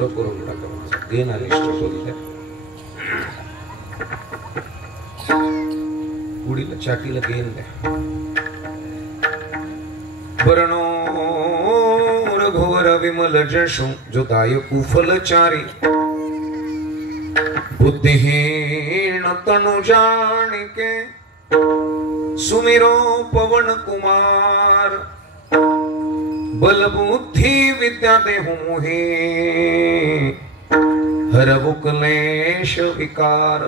सुर करून टाका गेन आणि स्ट्रगल पुढील चाटीला गेन द्या बरणो रघुवर विमल जशु जो दाय कुफल चारी बुद्धिहीन तनु जानिके सुमिरो पवन कुमार बल बुद्धि विद्या देहु मोहे हरवु क्लेश विकार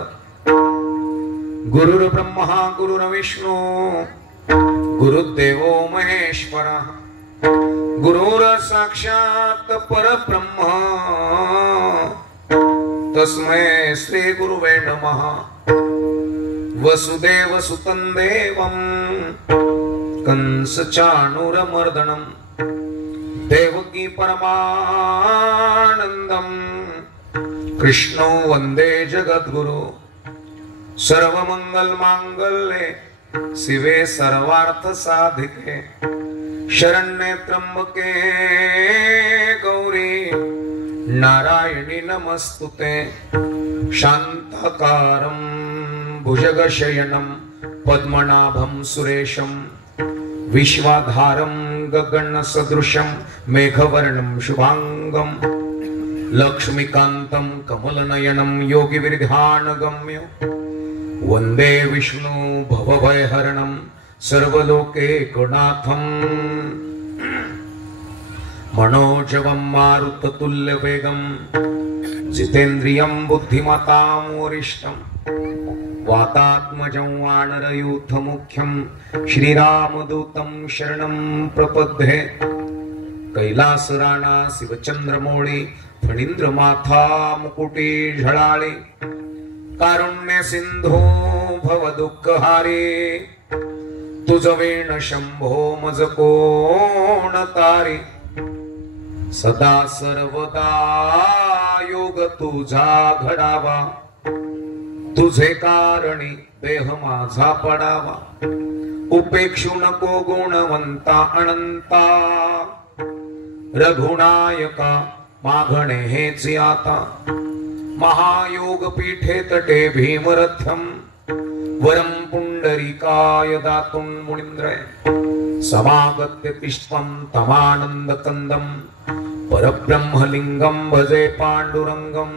गुरुर् ब्रह्मा गुरुर्विष्णु गुरुदेवो महेश्वरा गुरुर साक्षात् परब्रह्म तस्मै श्री गुरुवे नमः वसुदेव सुतं देवं कंस चाणूरमर्दनं देवकी परमानन्दं कृष्णो वन्दे जगद्गुरु सर्वमंगल मांगल्ये शिवे सर्वार्थ साधिके शरण्ये त्र्यंबके गौरी नारायणी नमस्तुते शांताकारं भुजगशयनं पद्मनाभं सुरेशं विश्वाधारं गगनसदृशं मेघवर्णं शुभांगं लक्ष्मीकान्तं कमलनयनं योगिविर्ध्यानगम्यं वंदे विष्णु भवभयहरणं सर्वलोकैकनाथं मनोजवं मारुततुल्यवेगं जितेन्द्रियं बुद्धिमतां वरिष्ठं वातात्मजं वानरयूथमुख्यं श्रीरामदूतं शरणं प्रपद्ये कैलासराणा शिवचंद्रमौळी फणींद्रमाथा मुकुटी झळाळी कारुण्य सिंधू भव दुःखहारी तुझ वेण शंभो मज कोण तारी सदा सर्वदा योग तुझा घडावा तुझे कारणी देह माझा पडावा उपेक्षु नको गुणवंता अनंता रघुनायका मागणे हेच आता महायोग पीठे तटे भीमरथ्यम वरम पुंडरीकाय दातुं मुनीन्द्रय समागत्य तिष्ठं तमानंद कंदम परब्रह्मलिंगं भजे पांडुरंगं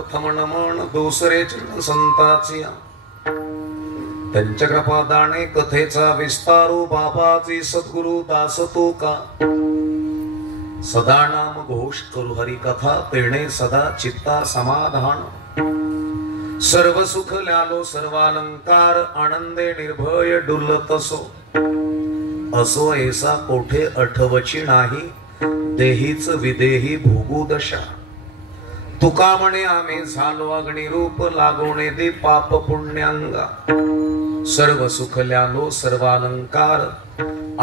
प्रथम नमन दुसरे चरण संताची त्यांच्या कृपादाने कथेचा विस्तारू बाबाची सद्गुरु दास तो का सदा नाम घोष करू हरी कथा तेणे सदा चित्ता समाधान सर्व सुख ल्यालो सर्वालंकार आनंदे निर्भय डुलत असो ऐसा कोठे अठवची नाही देहीच विदेही भोगू दशा तुका म्हणे आम्ही झालो अग्निरूप लागवणे दे पाप पुण्यांगा सर्व सुख ल्यालो सर्वालंकार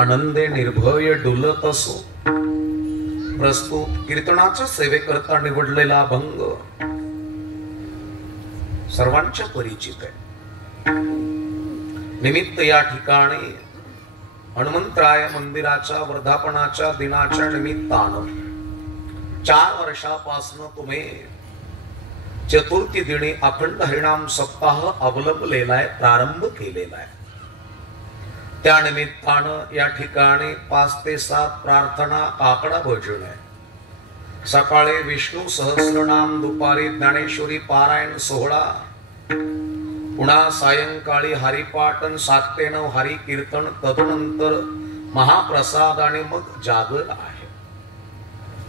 आनंदे निर्भय डुलत असो प्रस्तुत कीर्तनाच्या सेवेकरता निवडलेला अभंग सर्वांच्या परिचित आहे। निमित्त या ठिकाणी हनुमंतराय मंदिराच्या वर्धापनाच्या दिनाच्या निमित्तानं 4 वर्षापासून तुम्ही चतुर्थी दिनी अखंड हरिनाम सप्ताह अवलंबलेला आहे, प्रारंभ केलेला आहे। त्या निमित्तानं या ठिकाणी 5 ते 7 प्रार्थना आकडा भजन आहे। सकाळी विष्णू सहस्रनाम, दुपारी ज्ञानेश्वरी पारायण सोहळा, पुन्हा सायंकाळी हरिपाठन 7 ते 9 हरि कीर्तन, तदनंतर महाप्रसाद आणि मग जागर आहे।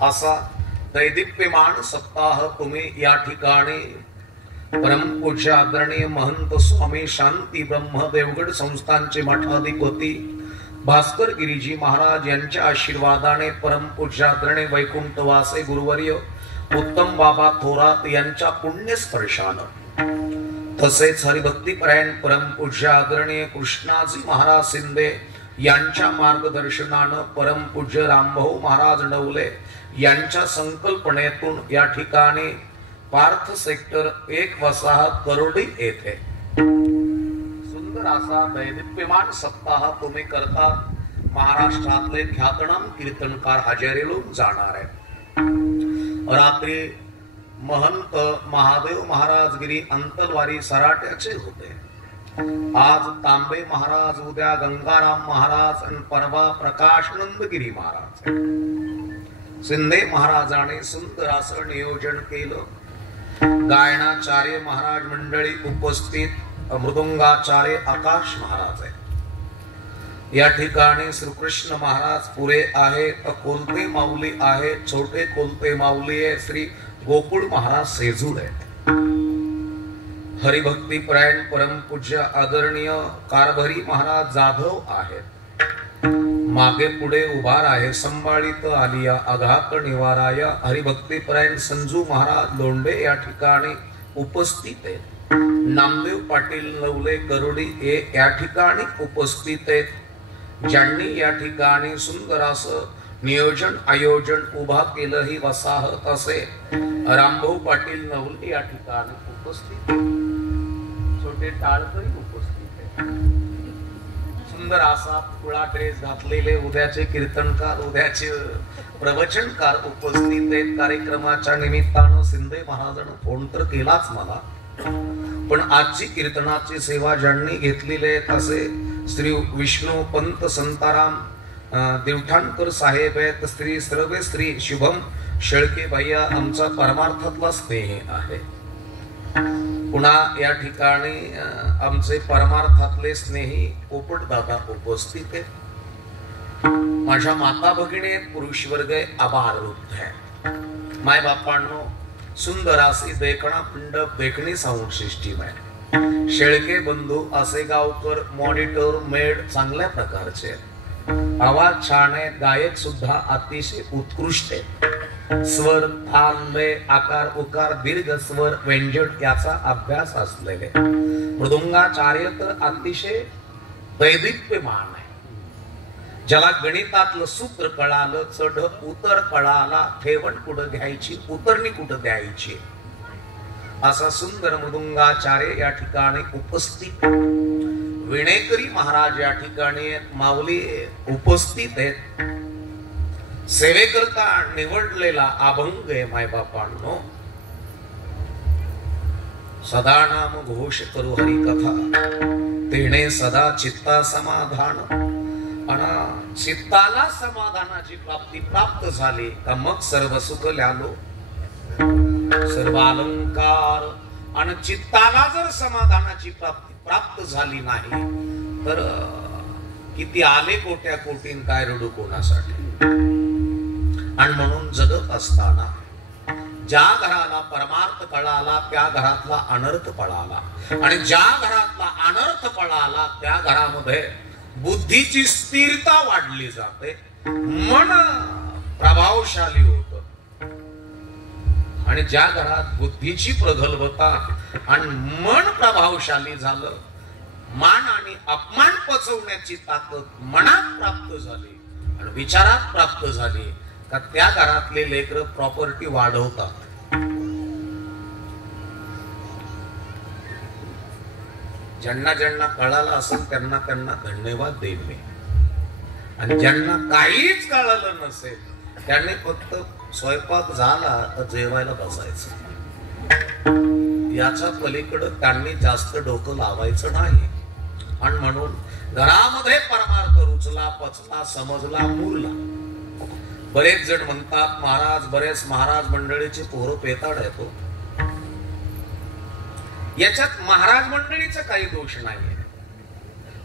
असा दैदिप्यमान सप्ताह तुम्ही या ठिकाणी परमपूज्य आदरणीय महंत स्वामी शांती ब्रह्म देवगड संस्थानचे मठाधिपती भास्कर गिरीजी महाराज यांच्या आशीर्वादाने परमपूज्य आदरणीय वैकुंठवासी गुरुवर्य उत्तम बाबा थोरात यांच्या पुण्यस्पर्शानं तसेच हरिभक्तीपरायण परमपूज्य आदरणीय कृष्णाजी महाराज शिंदे यांच्या मार्गदर्शनानं परमपूज्य रामभाऊ महाराज नवले यांच्या संकल्पनेतून या ठिकाणी पार्थ सेक्टर 1 वसाहत करोडी येथे सुंदर असा दैदिप्यमान सप्ताह तुम्ही करतात। महाराष्ट्रातले ख्यातनाम कीर्तनकार हजेरीला जाणार आहेत। रात्री महंत महादेव महाराज गिरी अंतलवारी सराट्याचे होते। आज तांबे महाराज, उद्या गंगाराम महाराज आणि परवा प्रकाशानंद गिरी महाराज। शिंदे महाराजांनी सुंदर असं नियोजन केलं। गायनाचार्य महाराज मंडळी उपस्थित, मृदुंगाचार्य आकाश महाराज आहे। या ठिकाणी श्रीकृष्ण महाराज पुरे आहे, कोलते माऊली आहे, छोटे कोलते माऊली आहे, श्री गोकुळ महाराज सेजूर आहे। हरिभक्ती परायण परमपूज्य आदरणीय कारभारी महाराज जाधव आहेत। मागे पुढे उभार आहे संभाळीत आलिया आघात निवाराय हरिभक्ती परायण संजू महाराज लोंढे या ठिकाणी उपस्थित आहेत। नामदेव पाटील नवले करोडी हे या ठिकाणी उपस्थित आहेत। ज्यांनी या ठिकाणी सुंदर असं नियोजन आयोजन उभा केलं ही वसाहत असे रामभाऊ पाटील नवले या ठिकाणी उपस्थित, छोटे टाळकरी उपस्थित आहेत। सुंदर असा पिवळा ड्रेस घातलेले उद्याचे कीर्तनकार, उद्याचे प्रवचनकार उपस्थित आहेत। कार्यक्रमाच्या निमित्तानं शिंदे महाराजांनी फोन तर केलाच मला, पण आजची कीर्तनाची सेवा ज्यांनी घेतलेली आहे असे श्री विष्णू पंत संताराम देवठाणकर साहेब आहेत, श्री सर्वे श्री शुभम शेळके भैया आमचा परमार्थातला स्नेह आहे। पुन्हा या ठिकाणी आमचे परमार्थातले स्नेही पोपट दादा उपस्थित आहेत। माझ्या माता भगिनी पुरुष वर्ग आभार वृद्ध आहे। माय बापांनो सुंदर अशी देखणा मंडप देखणी साऊंड सिस्टीम आहे। शेळके बंधू असे गावकर मॉनिटर मेड चांगल्या प्रकारचे आहेत। आवाज छान आहे, गायक सुद्धा अतिशय उत्कृष्ट आहे। स्वर, ताल, लय, आकार, उकार, दीर्घ स्वर, व्यंजन याचा अभ्यास असलेले। मृदुंगाचार्य तर अतिशय दैदिप्यमान आहे। ज्याला गणितातलं सूत्र कळालं, चढ उतर कळाला, ठेवण कुठं घ्यायची, उतरणी कुठं द्यायची, असा सुंदर मृदुंगाचार्य या ठिकाणी उपस्थित। विणेकरी महाराज या ठिकाणी माऊली उपस्थित आहेत। सेवेकरता निवडलेला अभंग आहे माय बापांनो, सदा नाम घोष करू हरी कथा तेणे सदा चित्ता समाधान। आणि चित्ताला समाधानाची प्राप्ती प्राप्त झाली का मग सर्व सुख ल्यालो। सर्व अलंकार आणि चित्ताला जर समाधानाची प्राप्त झाली नाही तर किती आले कोट्या कोटीन काय रडू कोणासाठी. आणि म्हणून जगत असताना ज्या घराला परमार्थ कळाला त्या घरातला अनर्थ पळाला, आणि ज्या घरातला अनर्थ पळाला त्या घरामध्ये बुद्धीची स्थिरता वाढली जाते, मन प्रभावशाली होत. आणि ज्या घरात बुद्धीची प्रगल्भता आणि मन प्रभावशाली झालं, मान आणि अपमान पचवण्याची ताकद मनात प्राप्त झाली आणि विचारात प्राप्त झाली का त्या घरातले लेकर प्रॉपर्टी वाढवतात. ज्यांना ज्यांना कळालं असेल त्यांना त्यांना धन्यवाद देईन मी, आणि ज्यांना काहीच कळालं नसेल त्यांनी फक्त स्वयंपाक झाला तर जेवायला बसायचं. याच्या पलीकडे त्यांनी जास्त डोकं लावायचं नाही. आणि म्हणून घरामध्ये परमार्थ रुचला, पचला, समजला, मुरला. बरेच जण म्हणतात महाराज, बरेच महाराज मंडळीचे पोरं पेताड येतो. याच्यात महाराज मंडळीचा काही दोष नाहीये.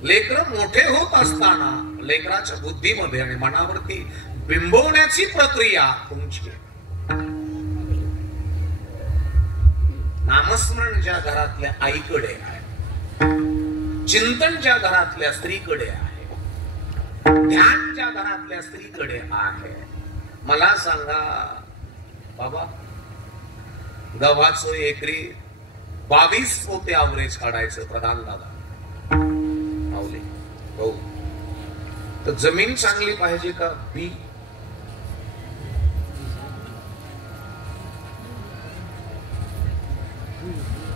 लेकर मोठे होत असताना लेकराच्या बुद्धीमध्ये आणि मनावरती बिंबवण्याची प्रक्रिया तुमची. नामस्मरण ज्या घरातल्या आईकडे आहे, चिंतन ज्या घरातल्या स्त्रीकडे आहे, ध्यान ज्या घरातल्या स्त्रीकडे आहे, मला सांगा बाबा, गव्हाचं एकरी 22 पोते ॲव्हरेज काढायचं प्रधान दादा माऊली. हो, तर जमीन चांगली पाहिजे का बी?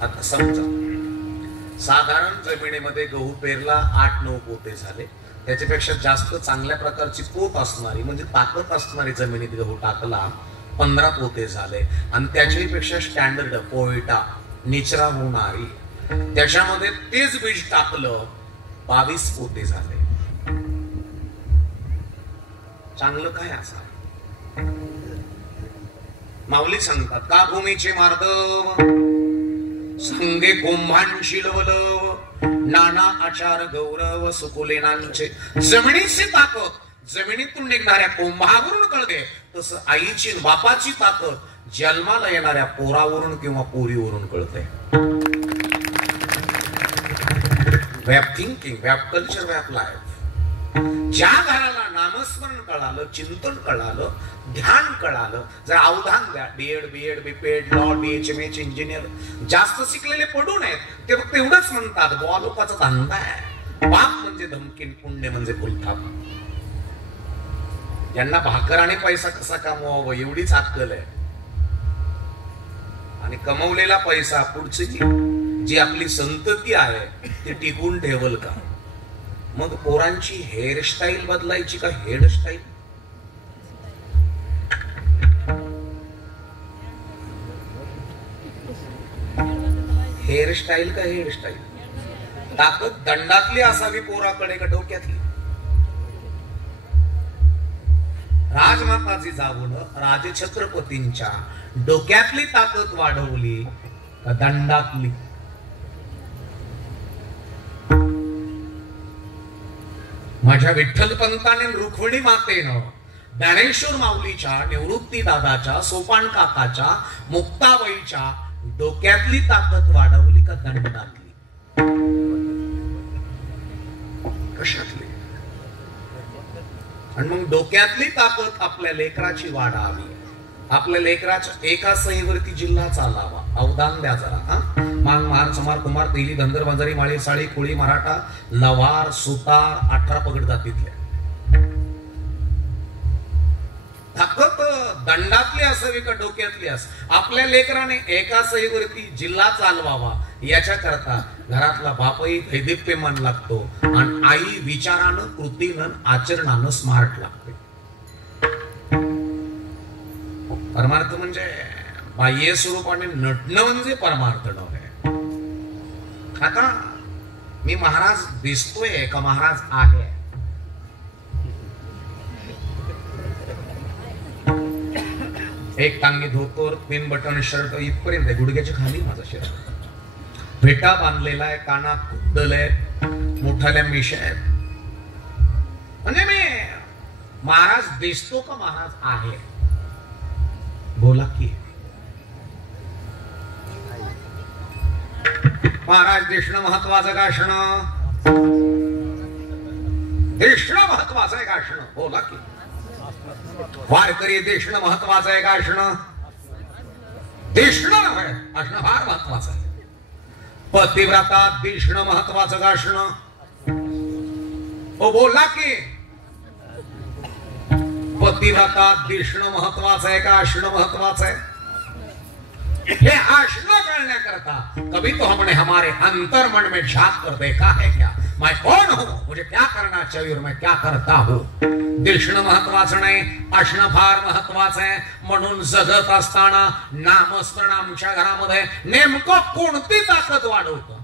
आता समजा साधारण जमिनीमध्ये गहू पेरला, 8-9 पोते झाले. त्याच्यापेक्षा जास्त चांगल्या प्रकारची पोत असणारी म्हणजे ताकद असणारी जमिनीत गहू टाकला, 15 पोते झाले. आणि त्याच्यापेक्षा स्टँडर्ड पोयटा निचरा होणारी त्याच्यामध्ये तेच बीज टाकलं, 22 पोते झाले. चांगलं काय असा? माऊली सांगतात का भूमीचे मार्दव संगे कुंभांशी लवलव, नाना आचार गौरव सुकुलेनांचे. जमिनीची ताकद जमिनीतून निघणाऱ्या कुंभावरून कळते, तसं आईची बापाची ताकद जन्माला येणाऱ्या पोरावरून किंवा पोरीवरून कळते. व्याप थिंकिंग, व्याप कल्चर, व्याप लाईफ. ज्या घराला नामस्मरण कळालं, चिंतन कळालं, ध्यान कळालं, जर अवधान द्या, बीएड, बीपेड, लॉ, बीएचएमएच, इंजिनियर जास्त शिकलेले पडू नयेत. ते फक्त एवढंच म्हणतात बुवा लोकांचा धंदा आहे. पाप म्हणजे धमकीन, पुण्य म्हणजे फुलथाप. ज्यांना भाकर आणि पैसा कसा कमवावं एवढीच अक्कल आहे. आणि कमवलेला पैसा पुढची जी आपली संतती आहे ती टिकून ठेवल का? मग पोरांची हेअरस्टाईल बदलायची का हेअरस्टाईल? हेअरस्टाईल का हेअरस्टाईल? ताकद दंडातली असावी पोराकडे का डोक्यातली? राजमाताची जाऊन राजछत्रपतींच्या डोक्यातली ताकद वाढवली का दंडातली? माझ्या विठ्ठलपंताने रुक्मिणी मातेनं ज्ञानेश्वर माऊलीच्या, निवृत्ती दादाच्या, सोपान काकाच्या, मुक्ताबाईच्या डोक्यातली ताकद वाढवली का दंडातली? कशातली? आणि मग डोक्यातली ताकद आपल्या लेकराची वाढावी, आपल्या लेकराच्या एका सहीवरती जिल्हा चालावा. अवधान द्या जरा. मांग, मार, समार, कुमार, तेली, धनगर, बंजारी, माळी, साळी, कोळी, मराठा, लवार, सुतार, 18 पगड जातीतल्या. ताकद दंडातली असावी का डोक्यातली असावी? आपल्या लेकराने एका सहीवरती जिल्हा चालवावा याच्या करता घरातला बापही दैदिप्यमान लागतो आणि आई विचारानं, कृतीनं, आचरणानं स्मार्ट लागते. परमार्थ म्हणजे बाह्य स्वरूपाने नटणं म्हणजे परमार्थ नव्हे. आता मी महाराज दिसतोय का महाराज आहे? एक टांगी धोतर, 3 बटन शर्ट इथपर्यंत आहे, गुडघ्याच्या खाली माझा शर्ट, फेटा बांधलेला आहे, कानात कुंडल आहे, मोठाल्या मिशा आहेत. म्हणजे मी महाराज दिसतो का महाराज आहे? बोला की महाराज दिसणं महत्वाचं का असणं? दिसणं महत्वाचं आहे का असणं? बोला की वारकरी दिसणं महत्वाचं आहे का असणं? दिसणं नव्हे, असणं फार महत्वाचं आहे. पतिव्रता दिसणं महत्वाचं का असणं? हो बोला की पतिव्रता दिसणं महत्वाचं आहे का असणं महत्वाचं आहे? हे आशना करण्याकरता कभी तो हमने हमारे अंतर मन में झांक कर देखा है क्या, मैं कौन हूं, मुझे क्या करना चाहिए और मैं क्या करता हूं. दिसणं महत्वाचं नाही, असणं फार महत्वाचं आहे. म्हणून जगत असताना नामस्मरण आमच्या घरामध्ये नेमकं कोणती ताकद वाढवतं?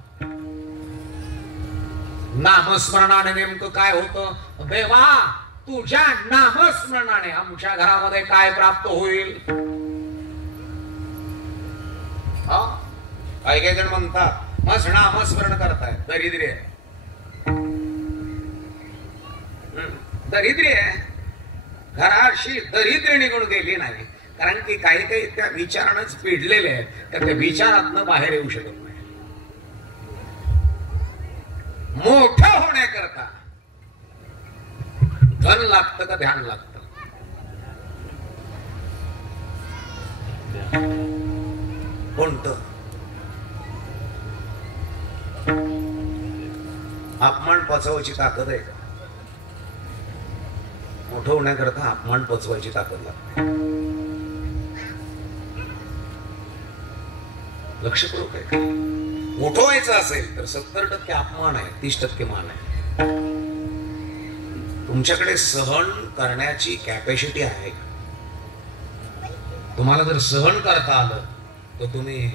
नामस्मरणाने नेमकं काय होतं? देवा तुझ्या नामस्मरणाने आमच्या घरामध्ये काय प्राप्त होईल? काही काही जण म्हणतात मस्त नामस्मरण करताय, दरिद्री आहे. दरिद्री आहे, घराशी दरिद्री निघून गेली नाही, कारण की काही काही त्या विचारानंच पिडलेले आहेत, तर त्या विचारातनं बाहेर येऊ शकत नाही. मोठं होण्याकरता धन लागतं का ध्यान लागतं? कोणतं? अपमान पचवायची ताकद आहे का? मोठं होण्याकरता अपमान पचवायची ताकद लागते. लक्ष करू काय? मोठं व्हायचं असेल तर 70% अपमान आहे, 30% मान आहे. तुमच्याकडे सहन करण्याची कॅपॅसिटी आहे का? तुम्हाला जर सहन करता आलं तर तुम्ही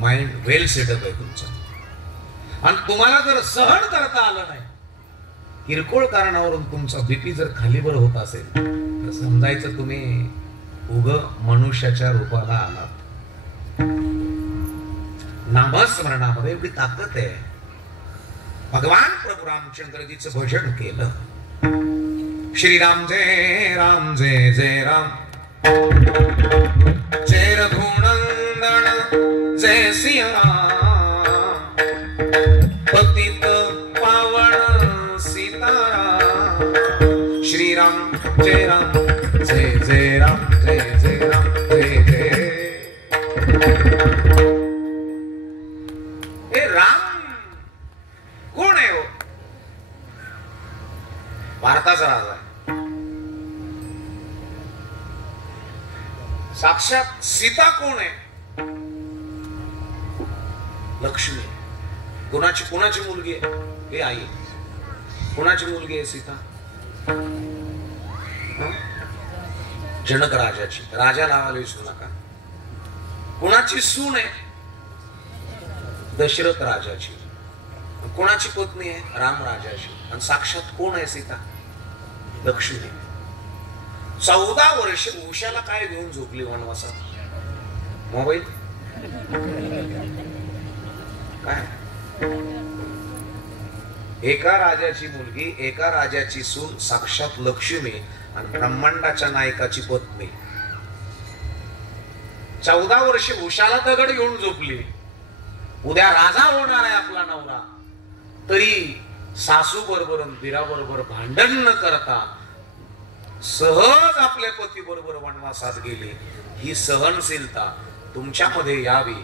माइंड वेल सेटअप आहे तुमचा. आणि तुम्हाला जर सहन करता आलं नाही, किरकोळ कारणावरून तुमचा बीपी जर खालीवर होत असेल तर समजायचं तुम्ही उग मनुष्याच्या रूपाला आलात. नामस्मरणामध्ये एवढी ताकद आहे. भगवान प्रभू रामचंद्रजीचं भजन केलं. श्रीराम जय राम जय जय राम, जय रघुनंदन जय सिया राम, पतित पावन सीताराम. श्रीराम जय राम जय जय राम, जय जय राम जय जय. हे राम कोण आहे हो? भारताचा राजा आहे. साक्षात सीता कोण आहे? लक्ष्मी. कोणाची मुलगी आहे? हे आई. कोणाची मुलगी आहे सीता? जनक राजाची. राजा नावाला विसरू नका. कोणाची सून आहे? दशरथ राजाची. कोणाची पत्नी आहे? राम राजाची. आणि साक्षात कोण आहे सीता? लक्ष्मी. 14 वर्ष उषाला काय घेऊन झोपली वनवासात? मोबाईल. काय? एका राजाची मुलगी, एका राजाची सून, साक्षात लक्ष्मी आणि ब्रह्मांडाच्या नायकाची पत्नी. 14 वर्ष उषाला दगड घेऊन झोपली. उद्या राजा होणार आहे आपला नवरा, तरी सासू बरोबर दिरा बरोबर भांडण न करता सहज आपल्या पती बरोबर वनवासात गेली. ही सहनशीलता तुमच्यामध्ये यावी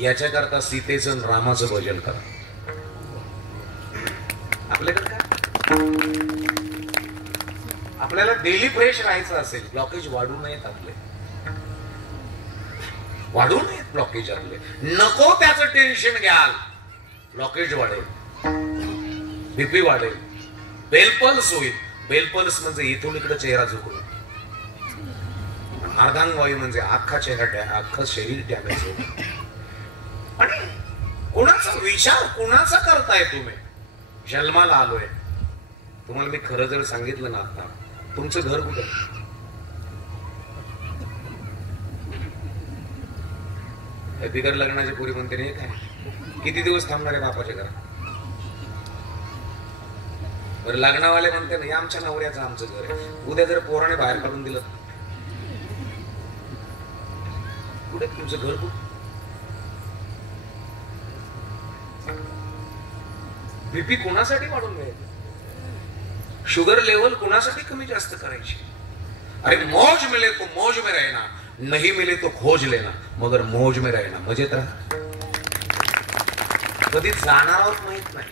याच्याकरता सीतेचं रामाचं भजन करा. आपल्याकडे काय? आपल्याला डेली फ्रेश राहायचं असेल, ब्लॉकेज वाढू नयेत आपले. वाढू नयेत ब्लॉकेज आपले. नको त्याचं टेन्शन घ्याल, ब्लॉकेज वाढेल, बीपी वाढेल, बेलपल्स होईल. बेलपल्स म्हणजे इथून इकडे चेहरा झुकून, अर्धांगवायू म्हणजे अख्खा चेहरा, अख्खं शरीर डॅमेज होईल. आणि कोणाचा विचार कोणाचा करताय तुम्ही? जन्माला आलोय. तुम्हाला मी खरं जर सांगितलं ना, आता तुमचं घर कुठे? बिगर लग्नाची पुरी म्हणते नाही काय, किती दिवस थांबणार आहे बापाच्या घरात? बरं लग्नावाले म्हणते नाही आमच्या नवऱ्याचं आमचं घर आहे, उद्या जर पोराने बाहेर काढून दिलं कुठे तुमचं घर? कुठे? बीपी कोणासाठी वाढून घ्यायचं? शुगर लेवल कोणासाठी कमी जास्त करायची? अरे मौज मिले तो मौज में रहना, नहीं मिले तो खोज लेना, मगर मौज में रहना. मजेत राहा. कधी जाणार आहोत माहित नाही.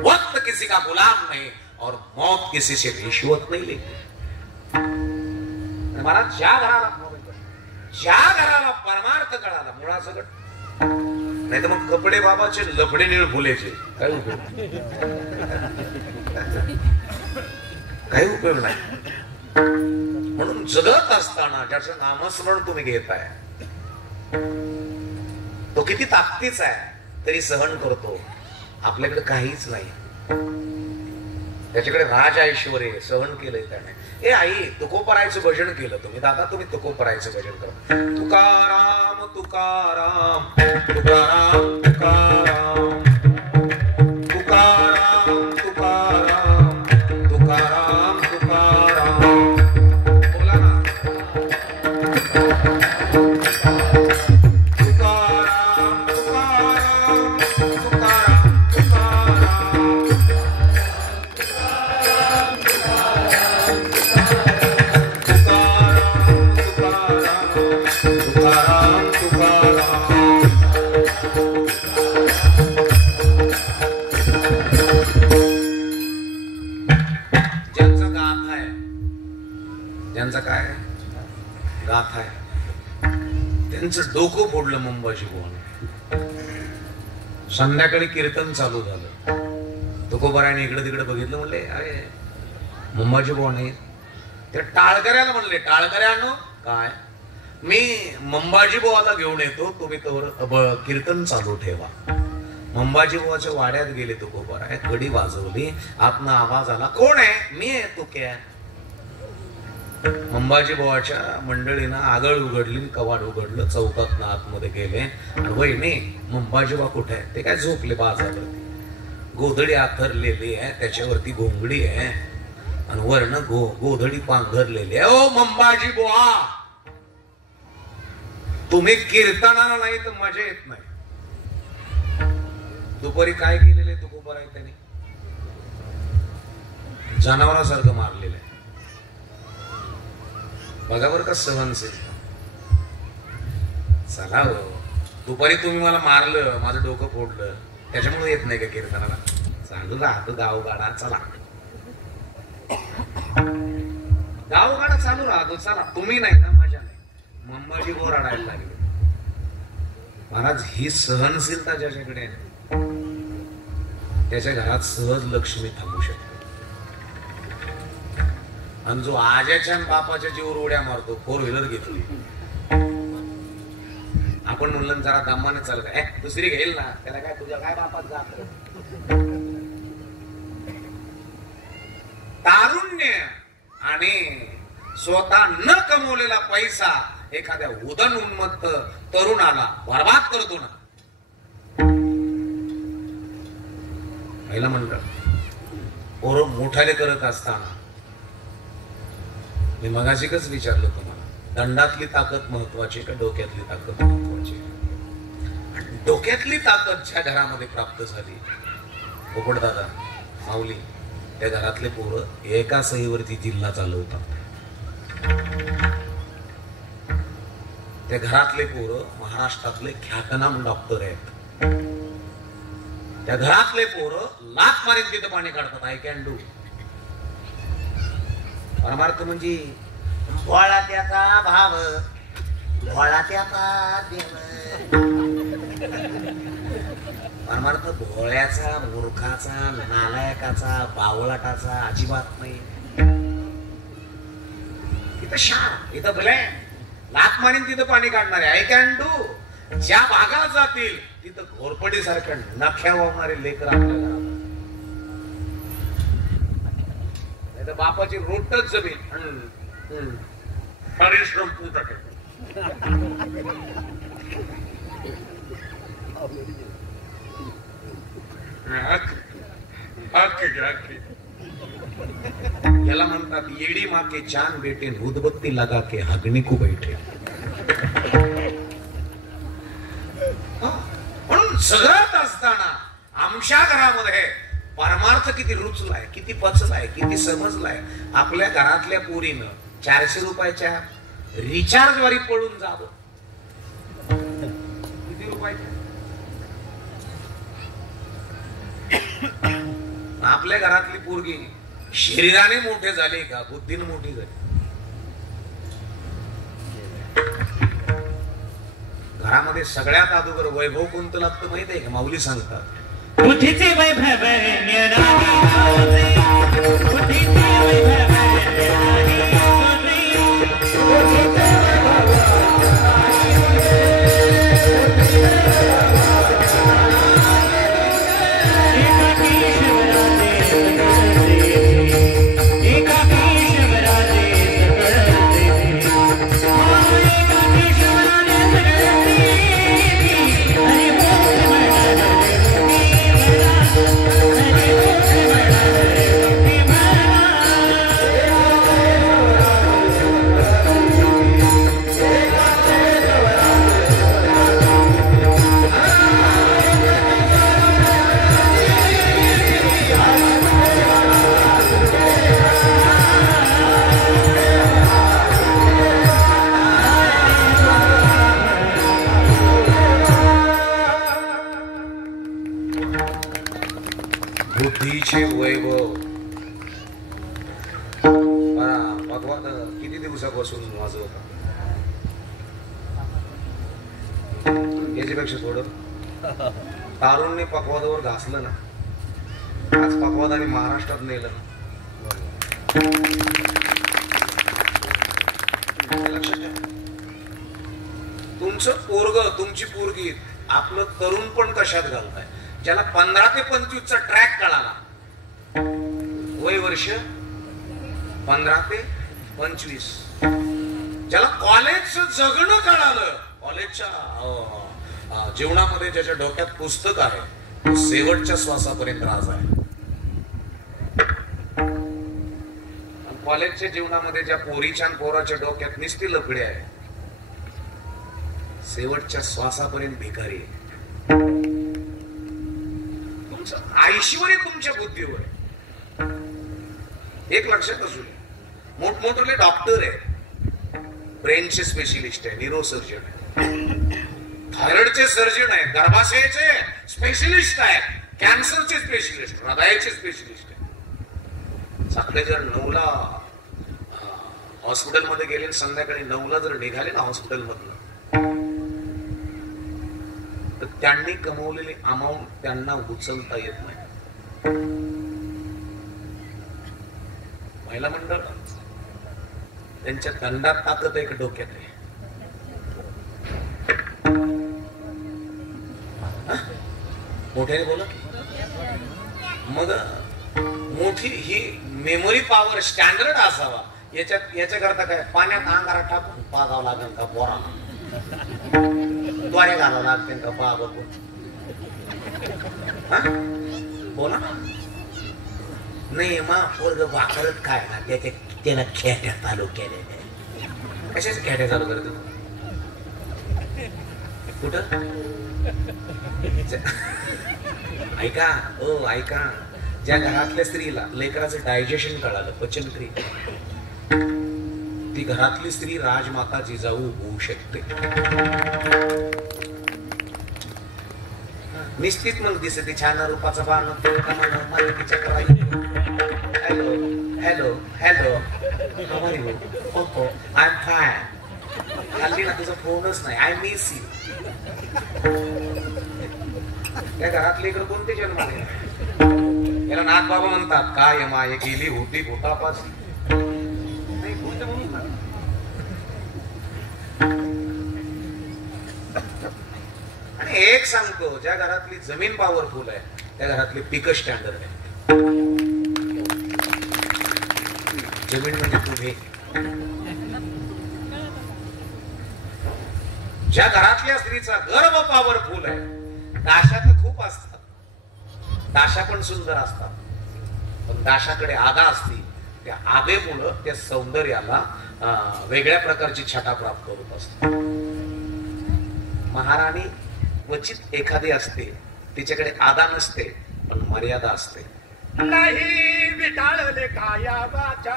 वक्त किसी का गुलाम नहीं और मौत किसी से रिश्वत नहीं लेती. मला ज्या घराला परमार्थ कळाला मुळासकट, नाही तर मग कपडे बाबाचे लफडे निळ फुलेचे काय उपयोग? काही उपयोग नाही. म्हणून जगत असताना ज्याचं नामस्मरण तुम्ही घेताय तो किती ताकदीचा आहे तरी सहन करतो. आपल्याकडे काहीच नाही, त्याच्याकडे राज ऐश्वर्य सहन केलंय त्याने. ए आई तुकोपरायचं भजन केलं तुम्ही, दादा तुम्ही तुकोपरायचं भजन करा. तुकाराम तुकाराम तुकाराम तुकाराम तुकाराम तुकाराम तुकाराम तुकाराम. बोला ना. तुकाराम तुकाराम तुकाराम तुकाराम. ज्यांचा काय गाथा आहे त्यांचं डोकं फोडलं मुंबाजी बुवाने. संध्याकाळी कीर्तन चालू झालं. तुकोबाराने इकडे तिकडे बघितलं, म्हणले अरे मुंबाजी बुवाने त्या टाळकऱ्याला म्हणले, टाळकऱ्यानो काय मी मंबाजी बुवाला घेऊन येतो, तुम्ही तर कीर्तन चालू ठेवा. मंबाजी बुवाच्या वाड्यात गेले तुकोबाराय, कडी वाजवली, आतनं आवाज आला, कोण आहे? मी आहे तुक्या. मंबाजी बुवाच्या मंडळीनं आगळ उघडली, कवाड उघडलं, चौकात आतमध्ये गेले. वहिनी मंबाजी बुवा कुठे आहे? ते काय झोपले बाजावरती. गोधडी आथरलेली आहे, त्याच्यावरती घोंगडी आहे आणि वरनं गोधडी पांघरलेली आहे. ओ मंबाजी बुवा, तुम्ही कीर्तनाला नाही तर मजा येत नाही. दुपारी काय केलेले तुकोबाराय त्यांनी? जनावरासारखं मारलेलं आहे. बघा बरं का सहनशील. चला हो, दुपारी तुम्ही मला मारलं, माझं डोकं फोडलं, त्याच्यामुळे येत नाही का कीर्तनाला? चालू राहतो गावगाडा. चला गावगाडा चालू राहतो. चला तुम्ही नाही ना, मजा नाही. मंबाजी बोर रडायला लागले. महाराज ही सहनशीलता ज्याच्याकडे आहे त्याच्या घरात सहज लक्ष्मी थांबू शकते. आणि जो आज्याच्या बापाच्या जीवर उड्या मारतो, 4 व्हीलर घेतली, आपण म्हणलं जरा दमाने चाल काय दुसरी घेईल ना, त्याला काय तुझ्या काय बापात जात. तारुण्य आणि स्वतः न कमवलेला पैसा एखाद्या उदन उन्मत्त तरुणाला बर्बाद करतो ना. पहिला म्हणतात पोरं मोठाले करत असताना मी मगाशीच विचारलं तुम्हाला, दंडातली ताकद महत्वाची का डोक्यातली ताकद महत्वाची? डोक्यातली ताकद ज्या घरामध्ये प्राप्त झाली, पोपटदादा माऊली, त्या घरातले पोरं एका सहीवरती जिल्हा चालवतात. त्या घरातले पोरं महाराष्ट्रातले ख्यातनाम डॉक्टर आहेत. त्या घरातले पोरं लाख मारीत तिथं पाणी काढतात. I can do. परमार्थ म्हणजे भोळा त्याचा भाव, भोळा त्याचा देव. परमार्थ भोळ्याचा, मूर्खाचा, नालायकाचा, बावळाटाचा अजिबात नाही. इथं शार, इथं भले लाख मारीन तिथं पाणी काढणारे. I can do. ज्या भागात जातील तिथं घोरपडी सारख्या नख्या वावणारे लेकर आपल्या घरात. नाही तर बापाची रोटच जमीन परिश्रम याला म्हणतात येडी माँ के चांद बेटे उदबत्ती लगा के हगणी को बैठे. म्हणून सगळ्यात असताना आमच्या घरामध्ये परमार्थ किती रुचलाय, किती पचलाय, किती समजलाय. आपल्या घरातल्या पोरीनं 400 रुपयाच्या रिचार्ज वारी पळून जावं. किती रुपयाच्या? आपल्या घरातली पोरगी शरीराने मोठे झाले का बुद्धीने मोठी झाली? घरामध्ये सगळ्यात अगोदर वैभव कोणतं लागतं माहित आहे का? माऊली सांगतात बुद्धीचे वैभव बुद्धीचे वैभव. भगवान किती दिवसापासून वाजवता? याच्यापेक्षा थोडं तारुण्य पकवादावर घासलं ना. आज पकवादाने महाराष्ट्रात नेलं ना. लक्षात ठेवा. तुमचं पोरग, तुमची पोरगी, आपलं तरुण पण कशात घालताय? ज्याला 15 ते 25 चा ट्रॅक कळाला, वय वर्ष 15 ते 25, ज्याला कॉलेजचं जगणं कळालं, कॉलेजच्या जीवनामध्ये ज्याच्या डोक्यात पुस्तक आहे, तो शेवटच्या श्वासापर्यंत राज आहे. कॉलेजच्या जीवनामध्ये ज्या पोरीच्या आणि पोराच्या डोक्यात निस्ती लफडे आहे, शेवटच्या श्वासापर्यंत भिकारी आहे. ऐश्वर तुमच्या बुद्धीवर आहे. एक लक्षात असू दे, मोठमोठे डॉक्टर आहे, ब्रेनचे स्पेशलिस्ट आहे, न्यूरोसर्जन आहे, थायरॉइडचे सर्जन आहे, गर्भाशयाचे स्पेशलिस्ट आहे, कॅन्सरचे स्पेशलिस्ट, हृदयाचे स्पेशलिस्ट आहे. सकाळी जर 9ला हॉस्पिटलमध्ये गेले, संध्याकाळी 9ला जर निघाले ना हॉस्पिटल मधनं, तर त्यांनी कमवलेली अमाऊंट त्यांना उचलता येत नाही. महिला मंडळ त्यांच्या दंडात ताकद एक डोक्यात आहे. मोठ्याने बोला. मग मोठी ही मेमरी पॉवर स्टँडर्ड असावा. याच्याकरता काय पाण्यात अंगारा टाकून पागावं लागेल का पोराला? द्वारे घालावं लागते का पा बघून? बोला नाही. मा पोरग वाकरत काय ना त्याला खेट्या चालू केलेल्या. कशाच खेट्या चालू करत? कुठं? ऐका ओ ऐका, ज्या घरातल्या स्त्रीला लेकराचं डायजेशन कळालं, पचनक्रिया, ती घरातली स्त्री राजमाता जिजाऊ होऊ शकते. निश्चित मग दिसते छान रूपाचा बाण. Hello hello hello, I am fine. हल्ली ना तुझा फोनच नाही, आय मिस यू. त्या घरातले इकडे कोणते जन्माले? याला नाथ बाबा म्हणतात. काय माये गेली होती भूतापास. आणि एक सांगतो, ज्या घरातली जमीन पॉवरफुल आहे त्या घरातली पीक स्टँडर्ड आहे. जमीन म्हणजे तुम्ही. ज्या घरातल्या स्त्रीचा गर्भ पॉवरफुल आहे, दाशा तर खूप असतात, दाशा पण सुंदर असतात, पण दाशाकडे आगा असती, त्या आगेमुळं त्या सौंदर्याला वेगळ्या प्रकारची छटा प्राप्त होत असते. महाराणी क्वचित एखादी असते, तिच्याकडे आदा नसते पण मर्यादा असते. नाही विटाळले काया वाचा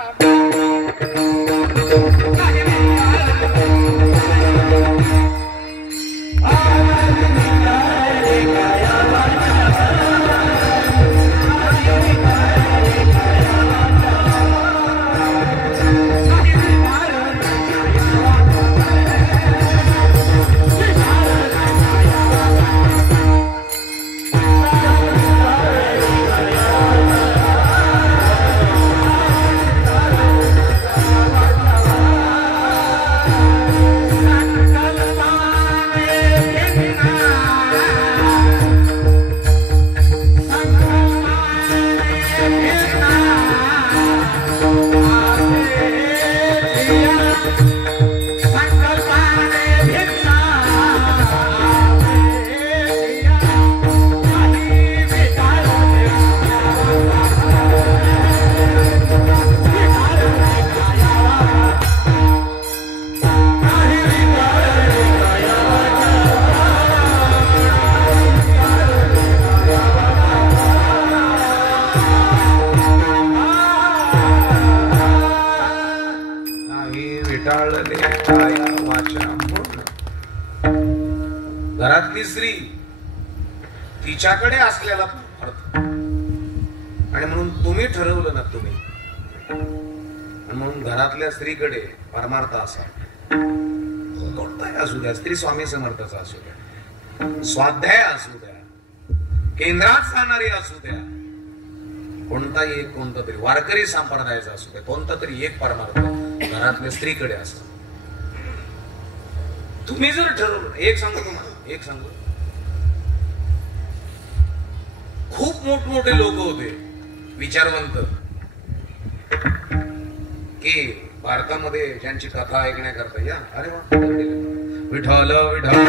घरातली स्त्री तिच्याकडे असलेला अर्थ, आणि म्हणून तुम्ही ठरवलं ना, तुम्ही म्हणून घरातल्या स्त्रीकडे परमार्थ असा कोणताही असू द्या, स्त्री स्वामी समर्थाचा असू द्या, स्वाध्याय असू द्या, केंद्रात जाणारी असू द्या, कोणताही एक कोणता तरी वारकरी संप्रदायाचा असू द्या, कोणता तरी एक परमार्थ घरातल्या स्त्रीकडे असतो. तुम्ही जर ठरवलं, एक सांगू तुम्हाला, एक सांगू, खूप मोठमोठे लोक होते विचारवंत की भारतामध्ये ज्यांची कथा ऐकण्याकरता या, अरे वा, विठ्ठल विठ्ठल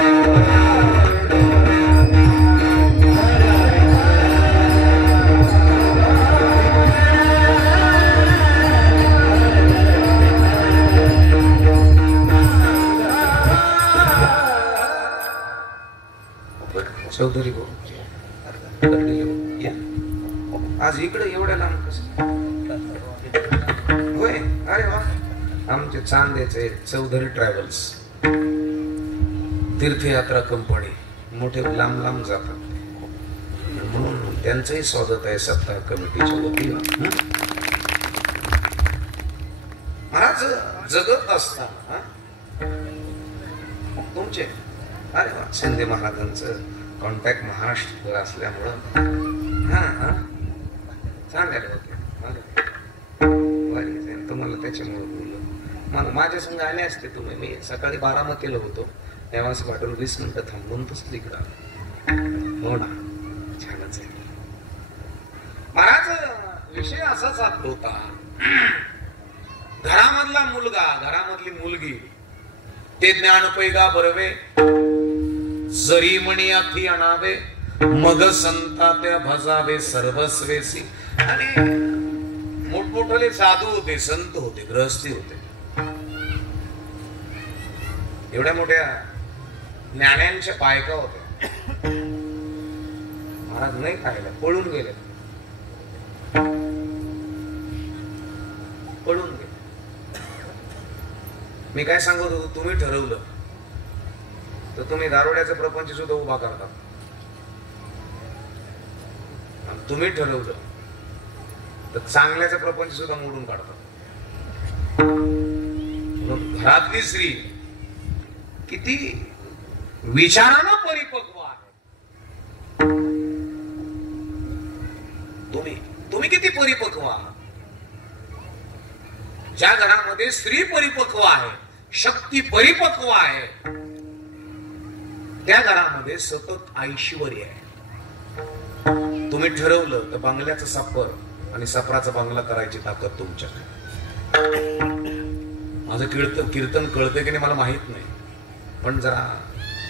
चौधरी आज इकडे एवढ्या लांब कसं होय? अरे वा, आमचे चांदेचे चौधरी ट्रॅव्हल्स तीर्थयात्रा कंपनी मोठे लांब लांब जातात, म्हणून त्यांचंही स्वागत आहे सत्ता कमिटीच्या वतीनं. महाराज जगत असताना तुमचे, अरे वा, शिंदे महाराजांचं कॉन्टॅक्ट महाराष्ट्र असल्यामुळं सांगायला होते तुम्हाला, त्याच्यामुळे बोललो. मग माझ्या संग आले असते तुम्ही, मी सकाळी बारामतीला होतो, तेव्हाच पाठवून 20 मिनिटं थांबून तसं इकडं आलो. हो ना, छानच आहे महाराज. विषय असा चालू होता, घरामधला मुलगा, घरामधली मुलगी, ते ज्ञान पैगा बरवे, जरी म्हणी अथी अनावे, मग संता त्या भजावे सर्वस्वेसी. आणि मोठमोठे साधू होते, संत होते, गृहस्थी होते, एवढ्या मोठ्या ज्ञानांच्या बायका होत्या. महाराज नाही खायला, पळून गेले, पळून गेले. मी काय सांगत होतो, तुम्ही ठरवलं तर तुम्ही दारोड्याचा प्रपंच सुद्धा उभा करता, तुम्ही ठरवलं तर चांगल्याचा प्रपंच सुद्धा मोडून काढतात. घरातली स्त्री किती विचारानं परिपक्व आहे, तुम्ही किती परिपक्व आहात. ज्या घरामध्ये स्त्री परिपक्व आहे, शक्ती परिपक्व आहे, त्या घरामध्ये सतत ऐश्वर्य आहे. तुम्ही ठरवलं तर बंगल्याचं सफर आणि सफराचा बंगला करायची ताकद तुमच्याकडे. माझं कीर्तन कळतंय की नाही मला माहित नाही, पण जरा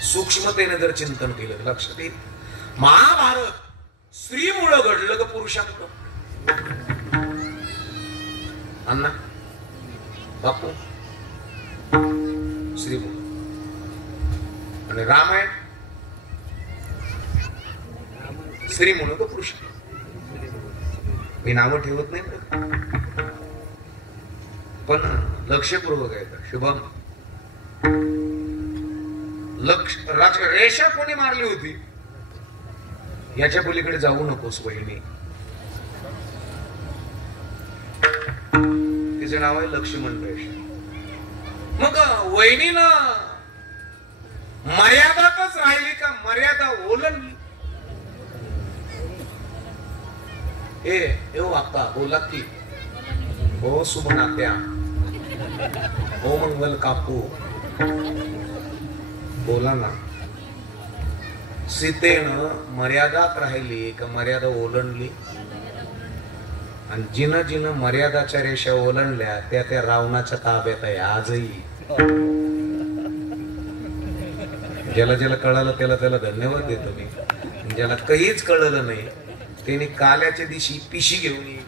सूक्ष्मतेने जर चिंतन केलं तर लक्षात येईल महाभारत स्त्रीमुळे घडलं का पुरुषामुळे? अण्णा बापू स्त्रीमुळे. आणि रामायण स्त्रीमुळे का पुरुष? मी नावं ठेवत नाही पण लक्षपूर्वक आहे. शुभम रेषा कोणी मारली होती याच्या पलीकडे जाऊ नकोस वहिनी. तिचं नाव आहे लक्ष्मण रेषा. मग वहिनीनं मर्यादातच राहिली का मर्यादा ओलांडली? ए वागता बोला की हो सुमनात्या हो मंगल काकू बोला ना. सीतेनं मर्यादात राहिली का मर्यादा ओलांडली? आणि जिनं जिनं मर्यादाच्या रेषा ओलांडल्या त्या त्या रावणाच्या ताब्यात आहे आजही. ज्याला ज्याला कळालं त्याला त्याला धन्यवाद देतो मी. ज्याला काहीच कळलं नाही त्याने काल्याच्या दिवशी पिशी घेऊन येईल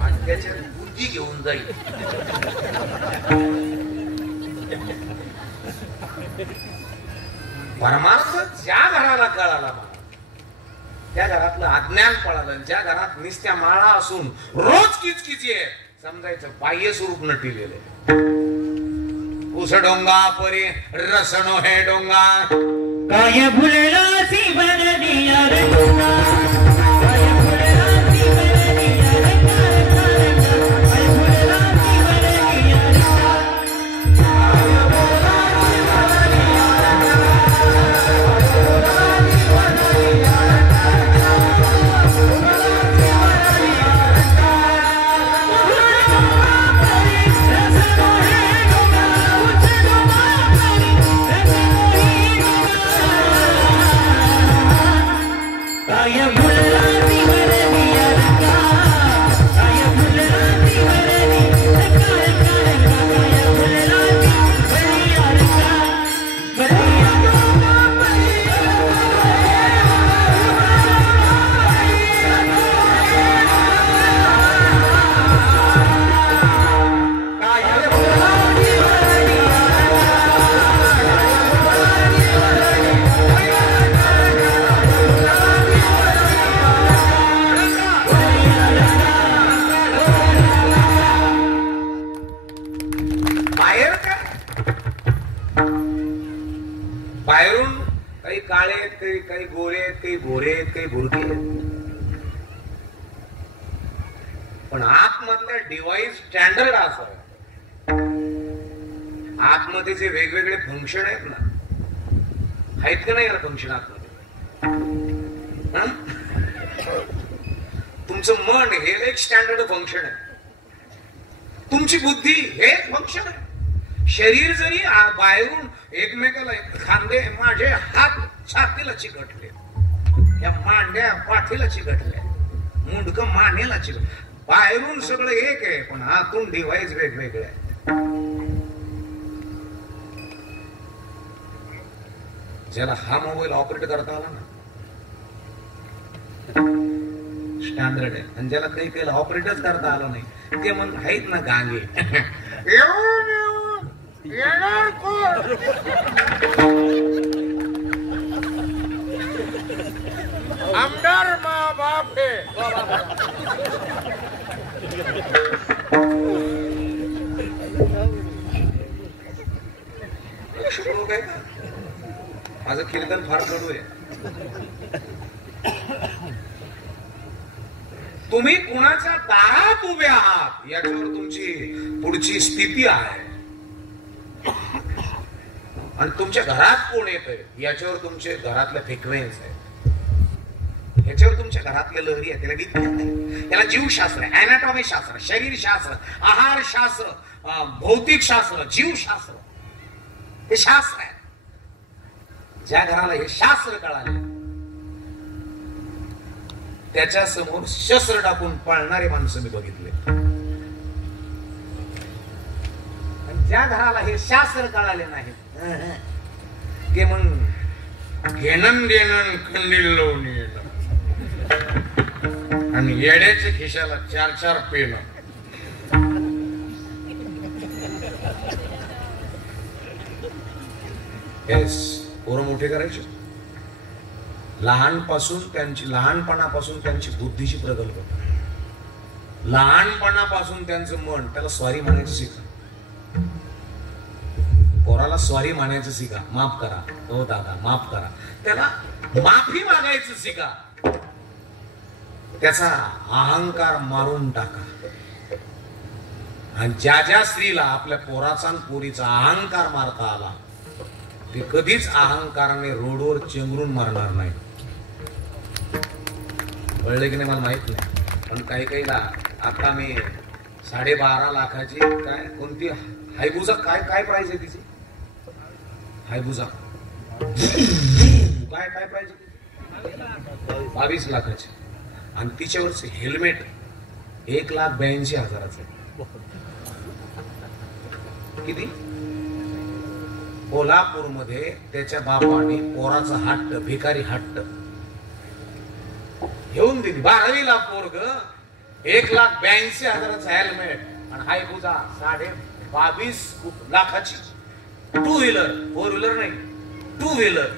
आणि त्याच्या बुद्धी घेऊन जाईल. परमार्थ ज्या घराला कळाला त्या घरातलं अज्ञान पळालं. ज्या घरात निस्त्या माळा असून रोज किचकिची आहे समजायचं बाह्य स्वरूप नटिलेले. उस डोंगा परी रसनो हे डोंगा काय भुलला सी बनदिया रे डोंगा काय भुलला सी बनदिया रे काय भुलला सी बनदिया रे पण आतमधल्या डिव्हाइस स्टँडर्ड असं आतमध्ये जे वेगवेगळे फंक्शन आहेत ना आहेत का नाही फंक्शन आतमध्ये? तुमचं मन हे एक स्टँडर्ड फंक्शन आहे. तुमची बुद्धी हे एक फंक्शन आहे. शरीर जरी बाहेरून एकमेकाला खांदे माझे हात छातीला चिकटले या मांड्या पाठीला चिकटल्या मुंडक मानेला चिकट बाहेरून सगळं एक आहे पण आतून डिव्हाइस वेगवेगळे आहे. ज्याला हा मोबाईल ऑपरेट करता आला ना स्टँडर्ड आहे आणि ज्याला काही काही ऑपरेटच करता आलं नाही ते मग आहेत ना गांगे आमदार मा बाप है लोक आहे का? माझं कीर्तन फार कडू आहे. तुम्ही कुणाच्या दारात उभे आहात याच्यावर तुमची पुढची स्थिती आहे आणि तुमच्या घरात कोण येतंय याच्यावर तुमचे घरातल्या फ्रिक्वेन्स आहे. याच्यावर तुमच्या घरातल्या लहरी आहे. त्याला विज्ञान नाही, त्याला जीवशास्त्र आहे, अॅनाटॉमी शास्त्र, शरीरशास्त्र, आहारशास्त्र, भौतिकशास्त्र, जीवशास्त्र हे शास्त्र आहे. ज्या घराला हे शास्त्र कळाले त्याच्या समोर शस्त्र टाकून पळणारे माणसं मी बघितले. ज्या घराला हे शास्त्र कळाले नाही ते मग घेणं देणं खंडील लावून येणं आणि येड्याच्या खिशाला 4-4 पेनं. पोरं मोठे करायचे लहानपणापासून त्यांची बुद्धीची प्रगल्भ, लहानपणापासून त्यांचं मन त्याला स्वारी म्हणायचं शिका. पोराला स्वारी म्हणायचं शिका. माफ करा हो दादा, माफ करा. त्याला माफी मागायचं शिका. त्याचा अहंकार मारून टाका. आणि ज्या स्त्रीला आपल्या पोराचा आणि पोरीचा अहंकार मारता आला ती कधीच अहंकाराने रोडवर चेंगरून मारणार नाही. कळलं की नाही मला माहित नाही, पण काही आता मी 12.5 लाखाची काय कोणती हायबुजा काय प्राइस आहे तिची? हायबुजा काय प्राइस आहे? 22 लाखाची. आणि तिच्यावरचे हेल्मेट 1,82,000 किती? कोल्हापूरमध्ये त्याच्या बापाने पोराचा हट्ट, भिकारी हट्ट घेऊन दिली. 12वीला पोरग 1,82,000 हेल्मेट आणि हायबुजा 22.5 लाखाची 2 व्हीलर, 4 व्हीलर नाही 2 व्हीलर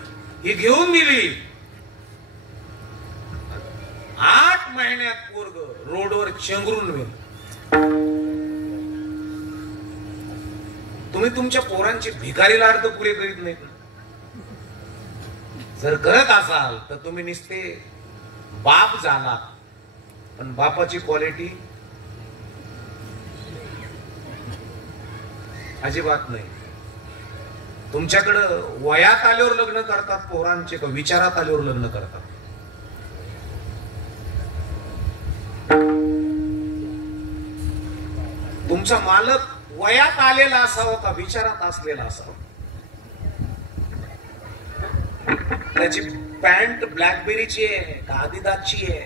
ही घेऊन दिली. 8 महिन्यात पोरग रोडवर चेंगरून गेलं. तुम्ही तुमच्या पोरांची भिकारी लाड तर पुरे करीत नाहीत. जर करत असाल तर तुम्ही नुसते बाप झाला, पण बापाची क्वालिटी अजिबात नाही. तुमच्याकडं वयात आल्यावर लग्न करतात पोरांचे का विचारात आल्यावर लग्न करतात? तुमचा मालक वयात आलेला असावा का विचारात असलेला असावा? त्याची पॅन्ट ब्लॅकबेरीची आहे का आदिदासची आहे?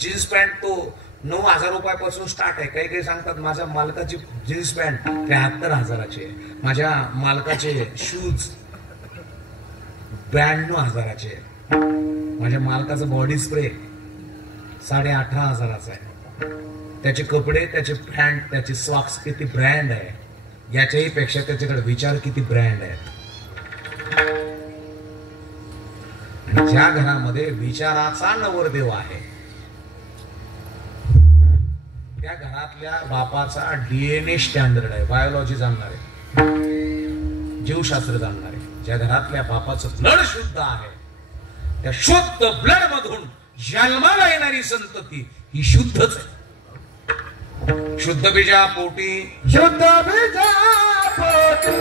जीन्स पॅन्ट तो 9,000 रुपयापासून स्टार्ट आहे. काही सांगतात माझ्या मालकाची जीन्स पॅन्ट 73,000ची आहे, माझ्या मालकाचे शूज 92,000चे आहे, माझ्या मालकाचा बॉडी स्प्रे 18,500चा आहे, त्याचे कपडे, त्याचे पॅन्ट, त्याचे सॉक्स किती ब्रँड आहे याच्याही पेक्षा त्याच्याकडे विचार किती ब्रँड आहे. ज्या घरामध्ये विचाराचा नवरदेव आहे त्या घरातल्या बापाचा DNA स्टँडर्ड आहे. बायोलॉजी जाणणार आहे, जीवशास्त्र जाणणार आहे. ज्या घरातल्या बापाचं ब्लड शुद्ध आहे त्या शुद्ध ब्लड मधून जन्माला येणारी संतती ही शुद्धच आहे. शुद्ध बीजा पोटी, शुद्ध बीजा पोटी,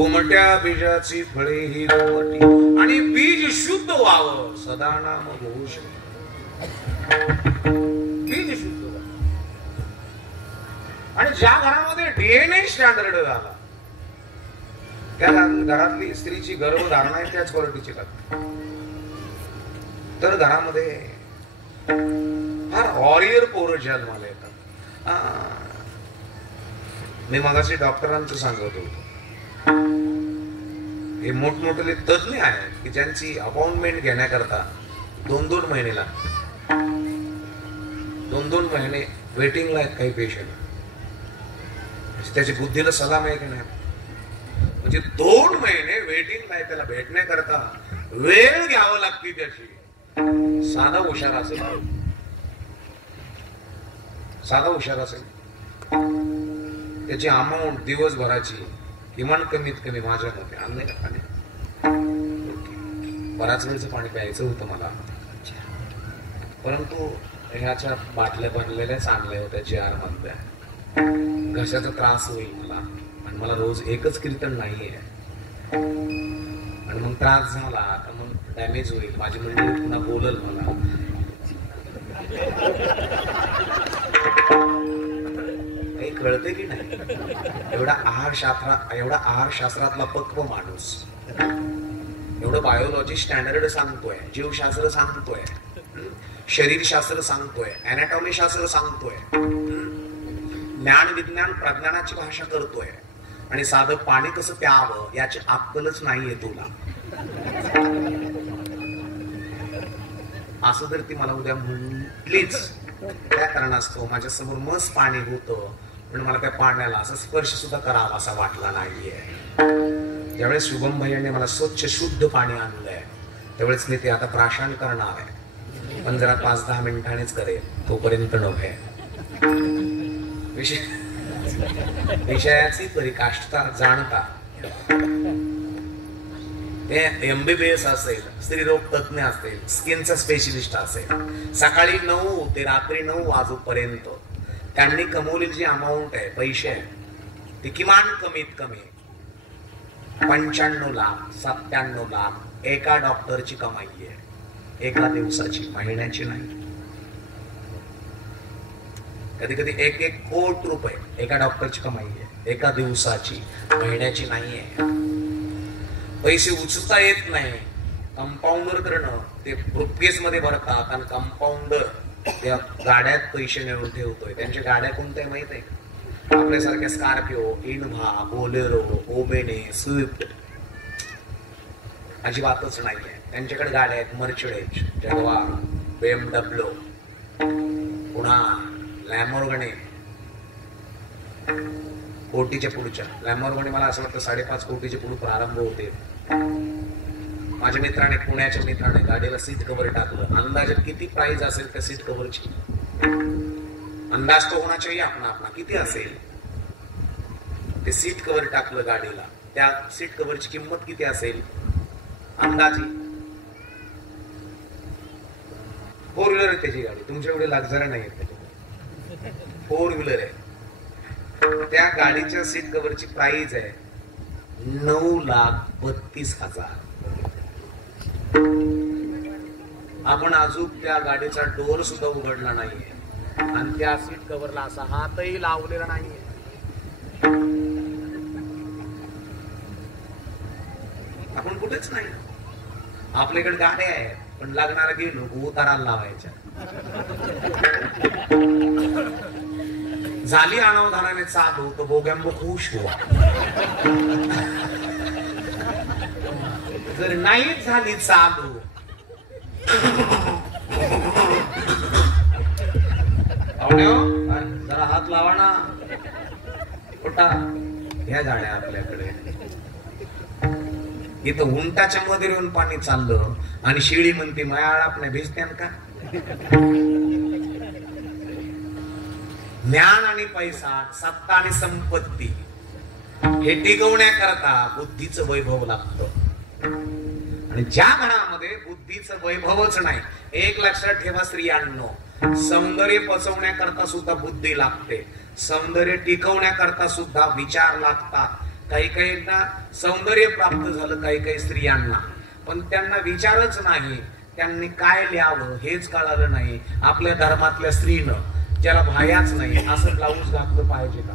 घुमट्या बीजाची फळे ही घुमटी आणि बीज शुद्ध व्हावं सदा नाम घोष बीज शुद्ध व्हावं. आणि ज्या घरामध्ये डीएनए स्टँडर्ड झाला त्या घरातली स्त्रीची गर्भधारणा आहे त्याच क्वालिटीची लागते. तर घरामध्ये फार वॉरियर पोरं जन्माला येतात. मी मगाशी डॉक्टरांचं सांगत होतो हे मोठमोठे तज्ञ आहेत की ज्यांची अपॉइंटमेंट घेण्याकरता 2-2 महिने लागतात. 2-2 महिने वेटिंगला आहेत काही पेशंट. त्याची बुद्धीला सलाम आहे की नाही. म्हणजे 2 महिने वेटिंगला आहे त्याला भेटण्याकरता वेळ घ्यावं लागते त्याची. साधा हुशार असेल त्याची अमाऊंट दिवसभराची किमान कमीत कमी माझ्या मते आणले का पाणी बराच वेळचं पाणी प्यायचं होतं मला. परंतु ह्याच्या बाटल्या बनलेल्याच आणल्या होत्या JR मधल्या. घशाचा त्रास होईल मला आणि मला रोज एकच कीर्तन नाहीये आणि मग त्रास झाला तर मग डॅमेज होईल. माझी मंडळी पुन्हा बोलल मला. काही कळते की नाही. एवढा आहार शास्त्रातला पक्व माणूस एवढं बायोलॉजी स्टँडर्ड सांगतोय, जीवशास्त्र सांगतोय, शरीरशास्त्र सांगतोय, अॅनाटॉमी शास्त्र सांगतोय, ज्ञान विज्ञान प्रज्ञानाची भाषा करतोय आणि साधं पाणी कसं प्यावं याची अक्कलच नाहीये तुला. असं जर ती मला उद्या म्हणलीच त्या कारणास्तव माझ्या समोर मस्त पाणी होतं पण मला त्या पाण्याला असा स्पर्श सुद्धा करावा असा वाटला नाहीये. ज्यावेळेस शुभम भैयाने मला स्वच्छ शुद्ध पाणी आणलंय त्यावेळेस मी ते आता प्राशन करणार आहे. पण जरा 5-10 मिनिटांनीच करेल, तोपर्यंत नव्हे. विषयाची परिकाष्ठता जाणता MBBS असेल, स्त्रीरोग तज्ञ असेल, स्किनचा स्पेशलिस्ट असेल, सकाळी 9 ते रात्री 9 वाजूपर्यंत त्यांनी कमवलेली जी अमाऊंट आहे पैसे आहे ती किमान कमीत कमी 95 लाख 97 लाख एका डॉक्टरची कमाई आहे. एका दिवसाची, महिन्याची नाही. कधी कधी 1-1 कोटी रुपये एका डॉक्टरची कमाई आहे एका दिवसाची, महिन्याची नाहीये. पैसे उचलता येत नाही. कंपाऊंडर करणं ते ब्रुकेस मध्ये भरतात आणि कंपाऊंडर त्या गाड्यात पैसे नेऊन ठेवतोय. त्यांच्या गाड्या कोणत्या माहित आहे? आपल्यासारख्या स्कॉर्पिओ, इनोव्हा, बोलेरो, ओबेने, स्विफ्ट अजिबातच नाहीये. त्यांच्याकडे गाड्या आहेत मर्सिडीज, जगवार, BMW, पुन्हा लॅम्बोर्गिनी. कोटीच्या पुढच्या लॅम्बोर्गिनी मला असं वाटतं 5.5 कोटीच्या पुढे प्रारंभ होते. माझ्या मित्राने, पुण्याच्या मित्राने गाडीला सीट कव्हर टाकलं. अंदाजे किती प्राइस असेल त्या सीट कव्हरची? अंदाज तो होना चाहिए आपला किती असेल. ते सीट कव्हर टाकलं गाडीला, त्या सीट कव्हरची किंमत किती असेल अंदाजी? 4 व्हीलर आहे त्याची गाडी, तुमच्या एवढे लक्झरी नाही आहे. 4 व्हीलर आहे. त्या गाडीच्या सीट कव्हरची प्राइस आहे 9,32,000. आपण अजून त्या गाडीचा डोर सुद्धा उघडला नाहीये आणि त्या सीट कव्हरला असा हातही लावलेला नाहीये. आपण कुठेच नाही. आपल्याकडे गाड्या आहेत पण लागणारा गेलो उताराला लावायच्या. झाली अनावधानाने चालू तर बोगॅम्बो खुश हुआ. जर नाही झाली चालू जरा हात लावा ना. कुठा ह्या गाड्या आपल्याकडे इथं उंटाच्या मध्ये येऊन पाणी चाललं आणि शिळी म्हणते मायाळ आपल्या भिजत्यान का. ज्ञान आणि पैसा, सत्ता आणि संपत्ती हे टिकवण्याकरता बुद्धीचं वैभव लागतं. आणि ज्या घरामध्ये बुद्धीचं वैभवच नाही, एक लक्षात ठेवा स्त्रियांनो, सौंदर्य पचवण्याकरता सुद्धा बुद्धी लागते, सौंदर्य टिकवण्याकरता सुद्धा विचार लागतात. काही काहींना सौंदर्य प्राप्त झालं, काही काही स्त्रियांना, पण त्यांना विचारच नाही, त्यांनी काय लिहावं हेच कळालं नाही. आपल्या धर्मातल्या स्त्रीनं ज्याला भायाच नाही असं ब्लाऊज घातलं पाहिजे का?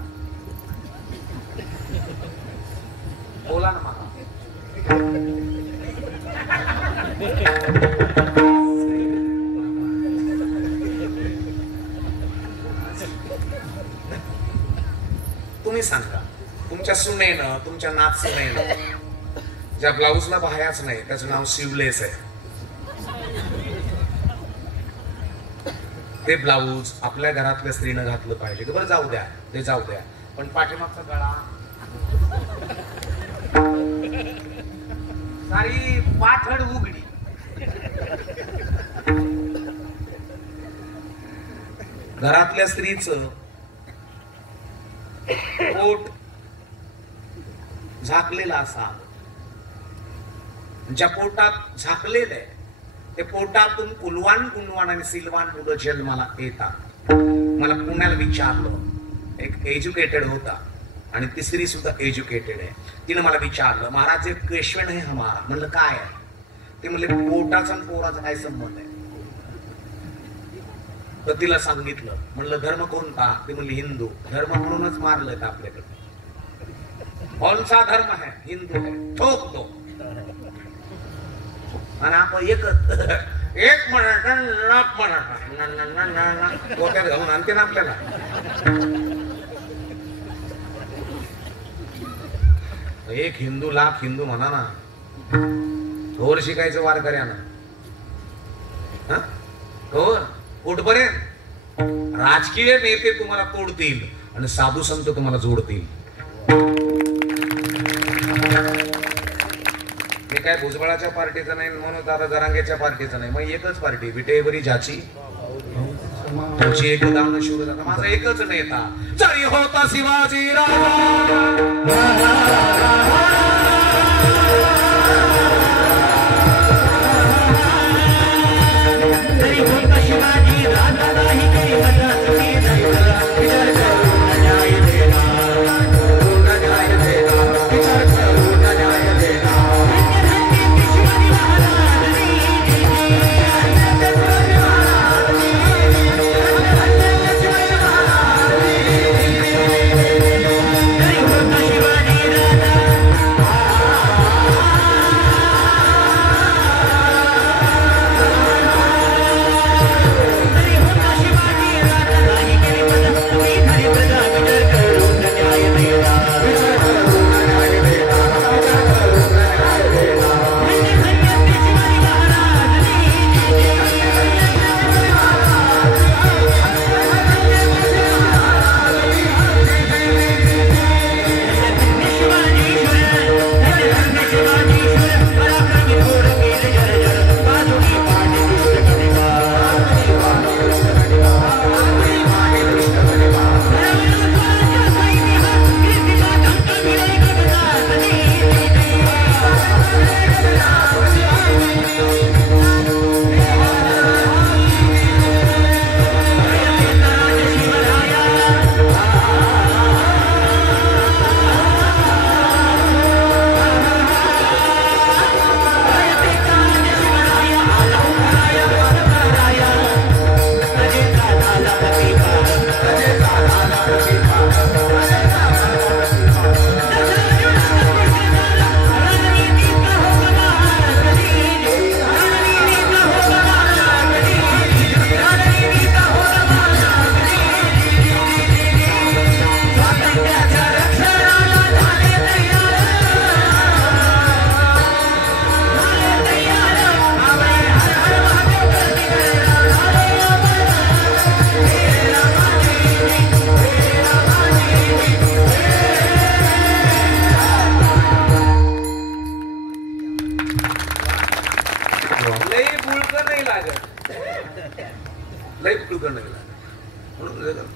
बोला ना मला. तुम्ही सांगा, तुमच्या सुनेनं, तुमच्या नाचनेनं ज्या ब्लाऊजला बाह्याच नाही त्याचं नाव शिवलेस आहे, ते ब्लाऊज आपल्या घरातल्या स्त्रीनं घातलं पाहिजे. बरं जाऊ द्या, ते जाऊ द्या, पण पाठीमागचा गळा, सारी पाठड उघडी, घरातल्या स्त्रीचं पोट झाकलेलं असा, ज्या पोटात झाकलेलं आहे ते पोटातून कुलवान गुणवान आणि सिलवान मुलं जन्माला येतात. मला पुण्याला विचारलं, एक एज्युकेटेड होता आणि तिसरी सुद्धा एज्युकेटेड आहे, तिने मला विचारलं, महाराज एक क्वेश्चन आहे हमारा. म्हणलं काय आहे? ते म्हणले पोटाचा आणि पोराचा काय संबंध आहे? तर तिला सांगितलं, म्हणलं धर्म कोणता? ते म्हणली हिंदू. धर्म म्हणूनच मारलं का आपल्याकडे? कोणचा धर्म है? हिंदू है. ठोक दो. आणि आपण एक मराठा लाख मराठा पोट्यात घालून आणते ना आपल्याला. एक हिंदू लाख हिंदू म्हणा ना. घोर शिकायचं वारकऱ्यानं, घोर कुठपर्यंत? राजकीय नेते तुम्हाला तोडतील आणि साधू संत तुम्हाला जोडतील. मी काय भुजबळाच्या पार्टीचा नाही, म्हणून दादा जरांगेच्या पार्टीचा नाही, मग एकच पार्टी, विटेवरी ज्याची तुमची एक दान शिवर जाता. माझा एकच नेता जरी होता शिवाजी राजा.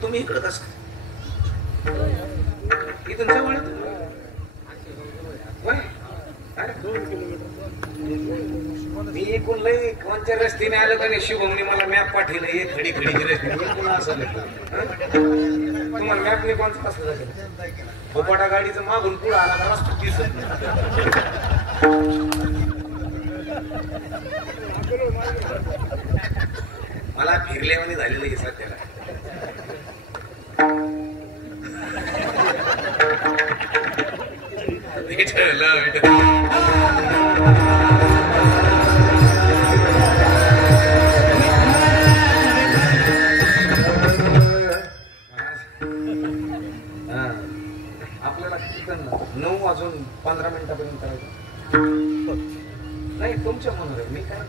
तुम्ही इकडे कस इथून जवळ मी कोणलंही कोणत्या रस्त्याने आलं का नाही शुभमने मला मॅप पाठवलं एक खडी खडी रस्ते मी पुन्हा असं तुम्हाला मॅपने कोणतं कसं झालं फोपाटा गाडीचं मागून पुढं आला का रस्ता दिसत मला फिरल्यावानी झालेलं आहे सध्याला आपल्याला 9 वाजून 15 मिनिटापर्यंत करायचं नाही तुमच्या मनावर आहे मी काय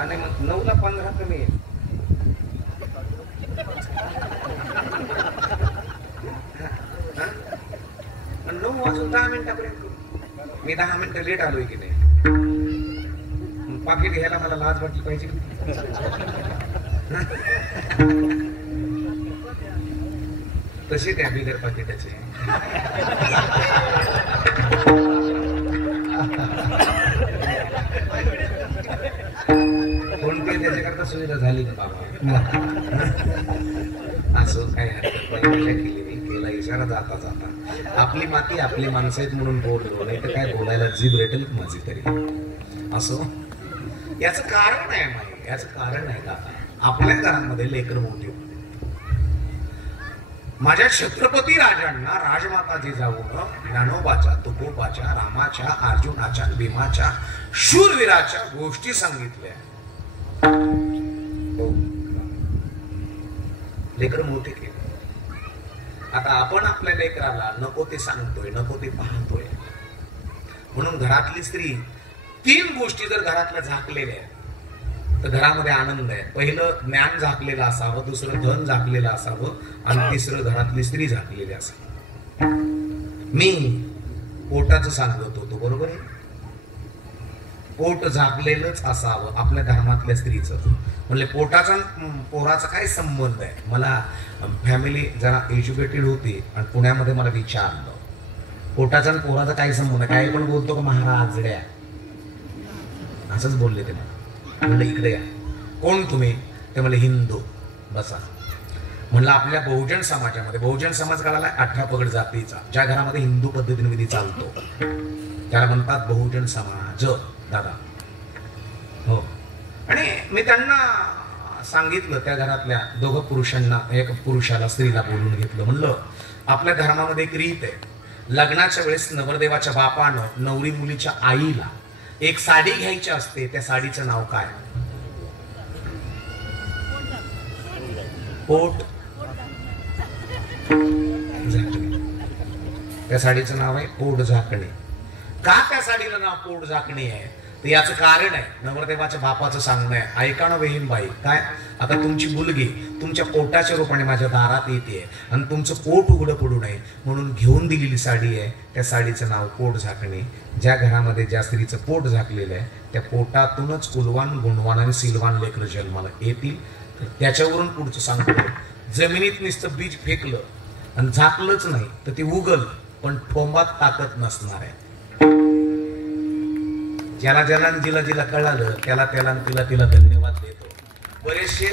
आणि मग 9 ला 15 कमी आहे आणि 9 वाजून 10 मिनिटापर्यंत मी 10 मिनिटं लेट आलोय की नाही पाकिट घ्यायला मला लाज वाटली पाहिजे तसे त्या बिगर पाकिटाचे कोणती त्याच्याकरता सुविधा झाली ना बाबा असं काय केला इशारा जाता जाता आपली माती आपली माणसं आहेत म्हणून बोललो नाही तर काय बोलायला जीभ रेटेल माझी तरी असं याचं कारण आहे माहिती याचं कारण आहे का आपल्या घरामध्ये लेकर मोठी होते माझ्या छत्रपती राजांना राजमाता जिजाऊनं ज्ञानोबाच्या तुकोबाच्या रामाच्या अर्जुनाच्या भीमाच्या शूरवीराच्या गोष्टी सांगितल्या लेकर मोठे केले आता आपण आपल्या लेकराला नको ते सांगतोय नको ते पाहतोय म्हणून घरातली स्त्री 3 गोष्टी जर घरातल्या झाकलेल्या आहेत तर घरामध्ये आनंद आहे पहिलं ज्ञान झाकलेलं असावं दुसरं धन झाकलेलं असावं आणि तिसरं घरातली स्त्री झाकलेली असावं मी पोटाचं सांगत होतो बरोबर आहे पोट झाकलेलंच असावं आपल्या धर्मातल्या स्त्रीचं म्हणजे पोटाचा पोराचा काय संबंध आहे मला फॅमिली जरा एज्युकेटेड होती आणि पुण्यामध्ये मला विचारलं पोटाचा आणि पोराचा काय संबंध काय पण बोलतो का महाराजड्या असंच बोलले ते मला म्हणलं इकडे या कोण तुम्ही ते म्हणले हिंदू बसा म्हणलं आपल्या बहुजन समाजामध्ये बहुजन समाज काढायला 18 पगड जातीचा ज्या घरामध्ये हिंदू पद्धतीने विधी चालतो त्याला म्हणतात बहुजन समाज दादा हो आणि मी त्यांना सांगितलं त्या घरातल्या दोघं पुरुषांना एक पुरुषाला स्त्रीला बोलून घेतलं म्हणलं आपल्या धर्मामध्ये एक रीत आहे लग्नाच्या वेळेस नवरदेवाच्या बापानं नवरी मुलीच्या आईला एक साडी घ्यायची असते त्या साडीचं नाव काय पोट झाकणे त्या साडीचं नाव आहे पोट झाकणे का त्या साडीला नाव पोट झाकणे आहे तर याचं कारण आहे नवरदेवाच्या बापाचं सांगणं आहे ऐका ना बहीणबाई काय आता तुमची मुलगी तुमच्या पोटाच्या रूपाने माझ्या दारात येते आणि तुमचं पोट उघडं पडू नये म्हणून घेऊन दिलेली साडी आहे त्या साडीचं नाव पोट झाकणे ज्या घरामध्ये ज्या स्त्रीचं पोट झाकलेलं आहे त्या पोटातूनच कुलवान गुणवान आणि सिलवान लेकरं जन्माला येतील तर त्याच्यावरून पुढचं सांगतो जमिनीत नुसतं बीज फेकलं आणि झाकलंच नाही तर ते उगल पण ठोंबात ताकद नसणार आहे ज्याला ज्याला जिला जिला कळालं त्याला त्याला तिला तिला धन्यवाद देतो बरेचसे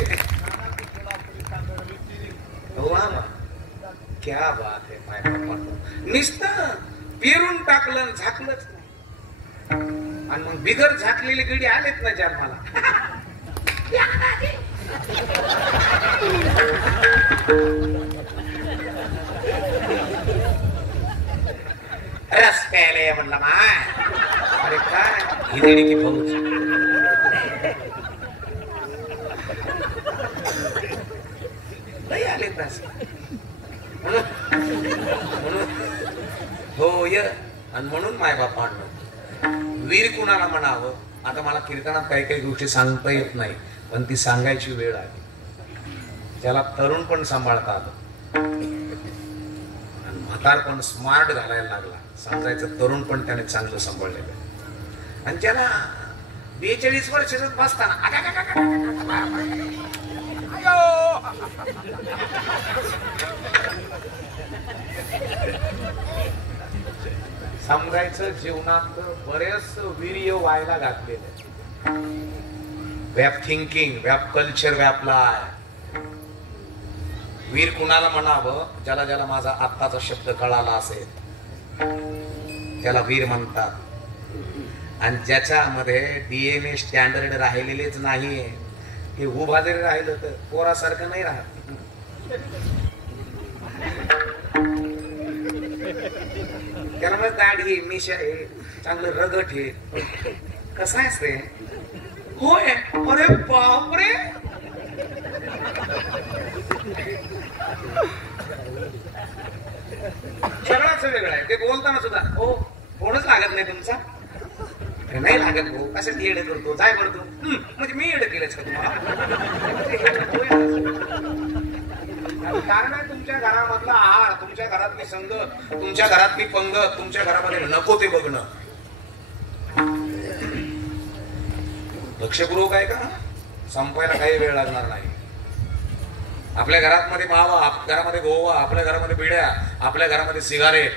क्या बात आहे माय बापा नुसतं पेरून टाकलं झाकलंच नाही आणि मग बिगर झाकलेली गडी आलेत ना जन्माला रस्त्याला म्हणलं माय अरे काय हिरेडी की फौज नाही आले तस हो य आणि म्हणून माय बापांनो वीर कुणाला म्हणावं आता मला कीर्तनात काही काही गोष्टी सांगता येत नाही पण ती सांगायची वेळ आली त्याला तरुण पण सांभाळता आलं आणि म्हातार पण स्मार्ट घालायला लागला समजायचं तरुण पण त्याने चांगलं सांभाळलेलं आणि त्याला 42 वर्षाच बसताना समजायचं जीवनात बरेच वीर्य व्हायला घातलेलं, व्याप थिंकिंग, व्याप कल्चर व्यापला आहे. वीर कुणाला म्हणावं? ज्याला ज्याला माझा आत्ताचा शब्द कळाला असेल त्याला वीर म्हणतात. आणि ज्याच्यामध्ये डीएनए स्टँडर्ड राहिलेलेच नाहीये, हे उभा जरी राहिलं तर पोरासारखं नाही राहत. त्याला मग दाढी मिशा आहे, चांगलं रगट आहे. कसं आहेस रे? होय. अरे बापरे, सगळाच वेगळा आहे. ते बोलताना सुद्धा हो फोनच लागत नाही तुमचा? नाही लागत भाऊ. कशासाठी येडे करतो? जाय करतो म्हणजे मी येडे केलंच का तुम्हाला? कारण आहे तुमच्या घरामधला आहार, तुमच्या घरातली संगत, तुमच्या घरातली पंगत, तुमच्या घरामध्ये नको ते बघणं. लक्षपूर्वक आहे का? संपायला काही वेळ लागणार नाही. आपल्या घरामध्ये मावा, आपल्या घरामध्ये गोवा, आपल्या घरामध्ये बिड्या, आपल्या घरामध्ये सिगारेट.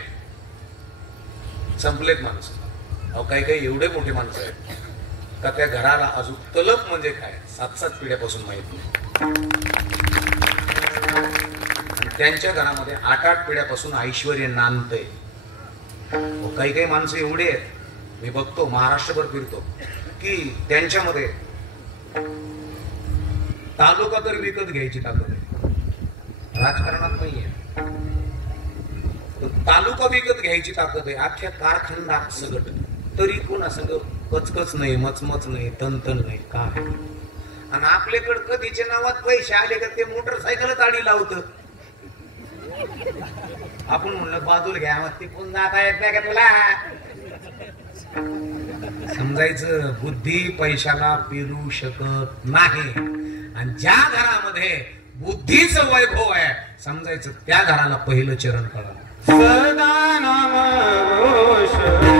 संपलेत माणसं. अहो काही काही एवढे मोठे माणसं आहेत का त्या घराला अजून तलप म्हणजे काय 7-7 पिढ्यापासून माहित नाही. त्यांच्या घरामध्ये 8-8 पिढ्यापासून ऐश्वर्य नांदतंय. काही काही माणसं एवढे आहेत, मी बघतो महाराष्ट्रभर फिरतो, की त्यांच्यामध्ये तालुका तर विकत घ्यायची ताकद आहे. राजकारणात नाहीये, तालुका विकत घ्यायची ताकद आहे. अख्ख्या कारखानदार सगट तरी कोणा सगळं कचकच नाही, मचमच नाही, तनतन नाही, काय. आणि आपल्याकडे कधीच्या नावात पैसे आले का ते मोटरसायकल ताडी लावत. आपण म्हणलं बाजूला घ्या, मग ती कोण जाता येत नाही का तुला? समजायचं बुद्धी पैशाला पेरू शकत नाही. आणि ज्या घरामध्ये बुद्धीचं वैभव आहे समजायचं त्या घराला पहिलं चरण कळा. सदा नाम घोष हरि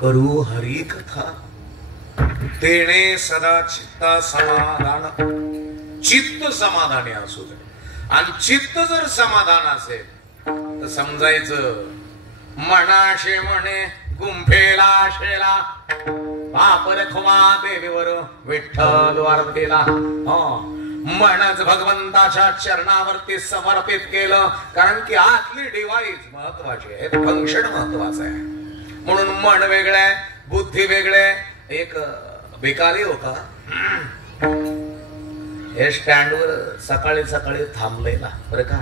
करू हरी कथा तेणे सदा चित्ता समाधान. चित्त समाधानी असू दे. आणि चित्त जर समाधान असेल तर समजायचं मनाशे म्हणे गुंफेला शेला बापर खुमा देवीवर विठ्ठल वारतेला. मनच भगवंताच्या चरणावरती समर्पित केलं. कारण की आतली डिवाइस महत्वाची आहे, फंक्शन महत्वाचं आहे. म्हणून मन वेगळं, बुद्धी वेगळे. एक भिकारी होता, हे स्टँडवर सकाळी सकाळी थांबलेला बरं का.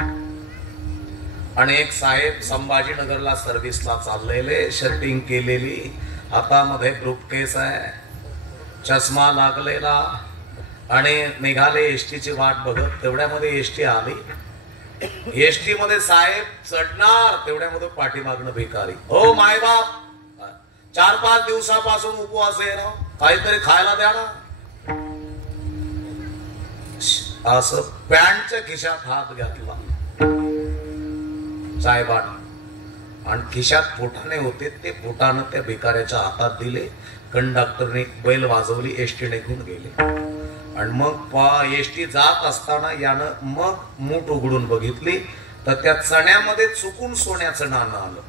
आणि एक साहेब संभाजीनगरला सर्व्हिसला चाललेले, शर्टिंग केलेली, हातामध्ये ब्रूफकेस आहे, चष्मा लागलेला आणि निघाले एसटीची वाट बघत. तेवढ्यामध्ये एसटी आली. एसटी मध्ये साहेब चढणार, तेवढ्यामध्ये पाठीमागणं भिकारी. हो मायबाप, 4-5 दिवसापासून उपवास आहे ना, काहीतरी खायला द्या ना. असं पॅन्टच्या खिशात हात घातला साहेबांना आणि खिशात फुटाणे होते ते फुटाणं त्या भिकाऱ्याच्या हातात दिले. कंडक्टरने बैल वाजवली, एसटी निघून गेले. आणि मग एसटी जात असताना यानं मग मूठ उघडून बघितली तर त्या चण्यामध्ये चुकून सोन्याचं नाणं आलं.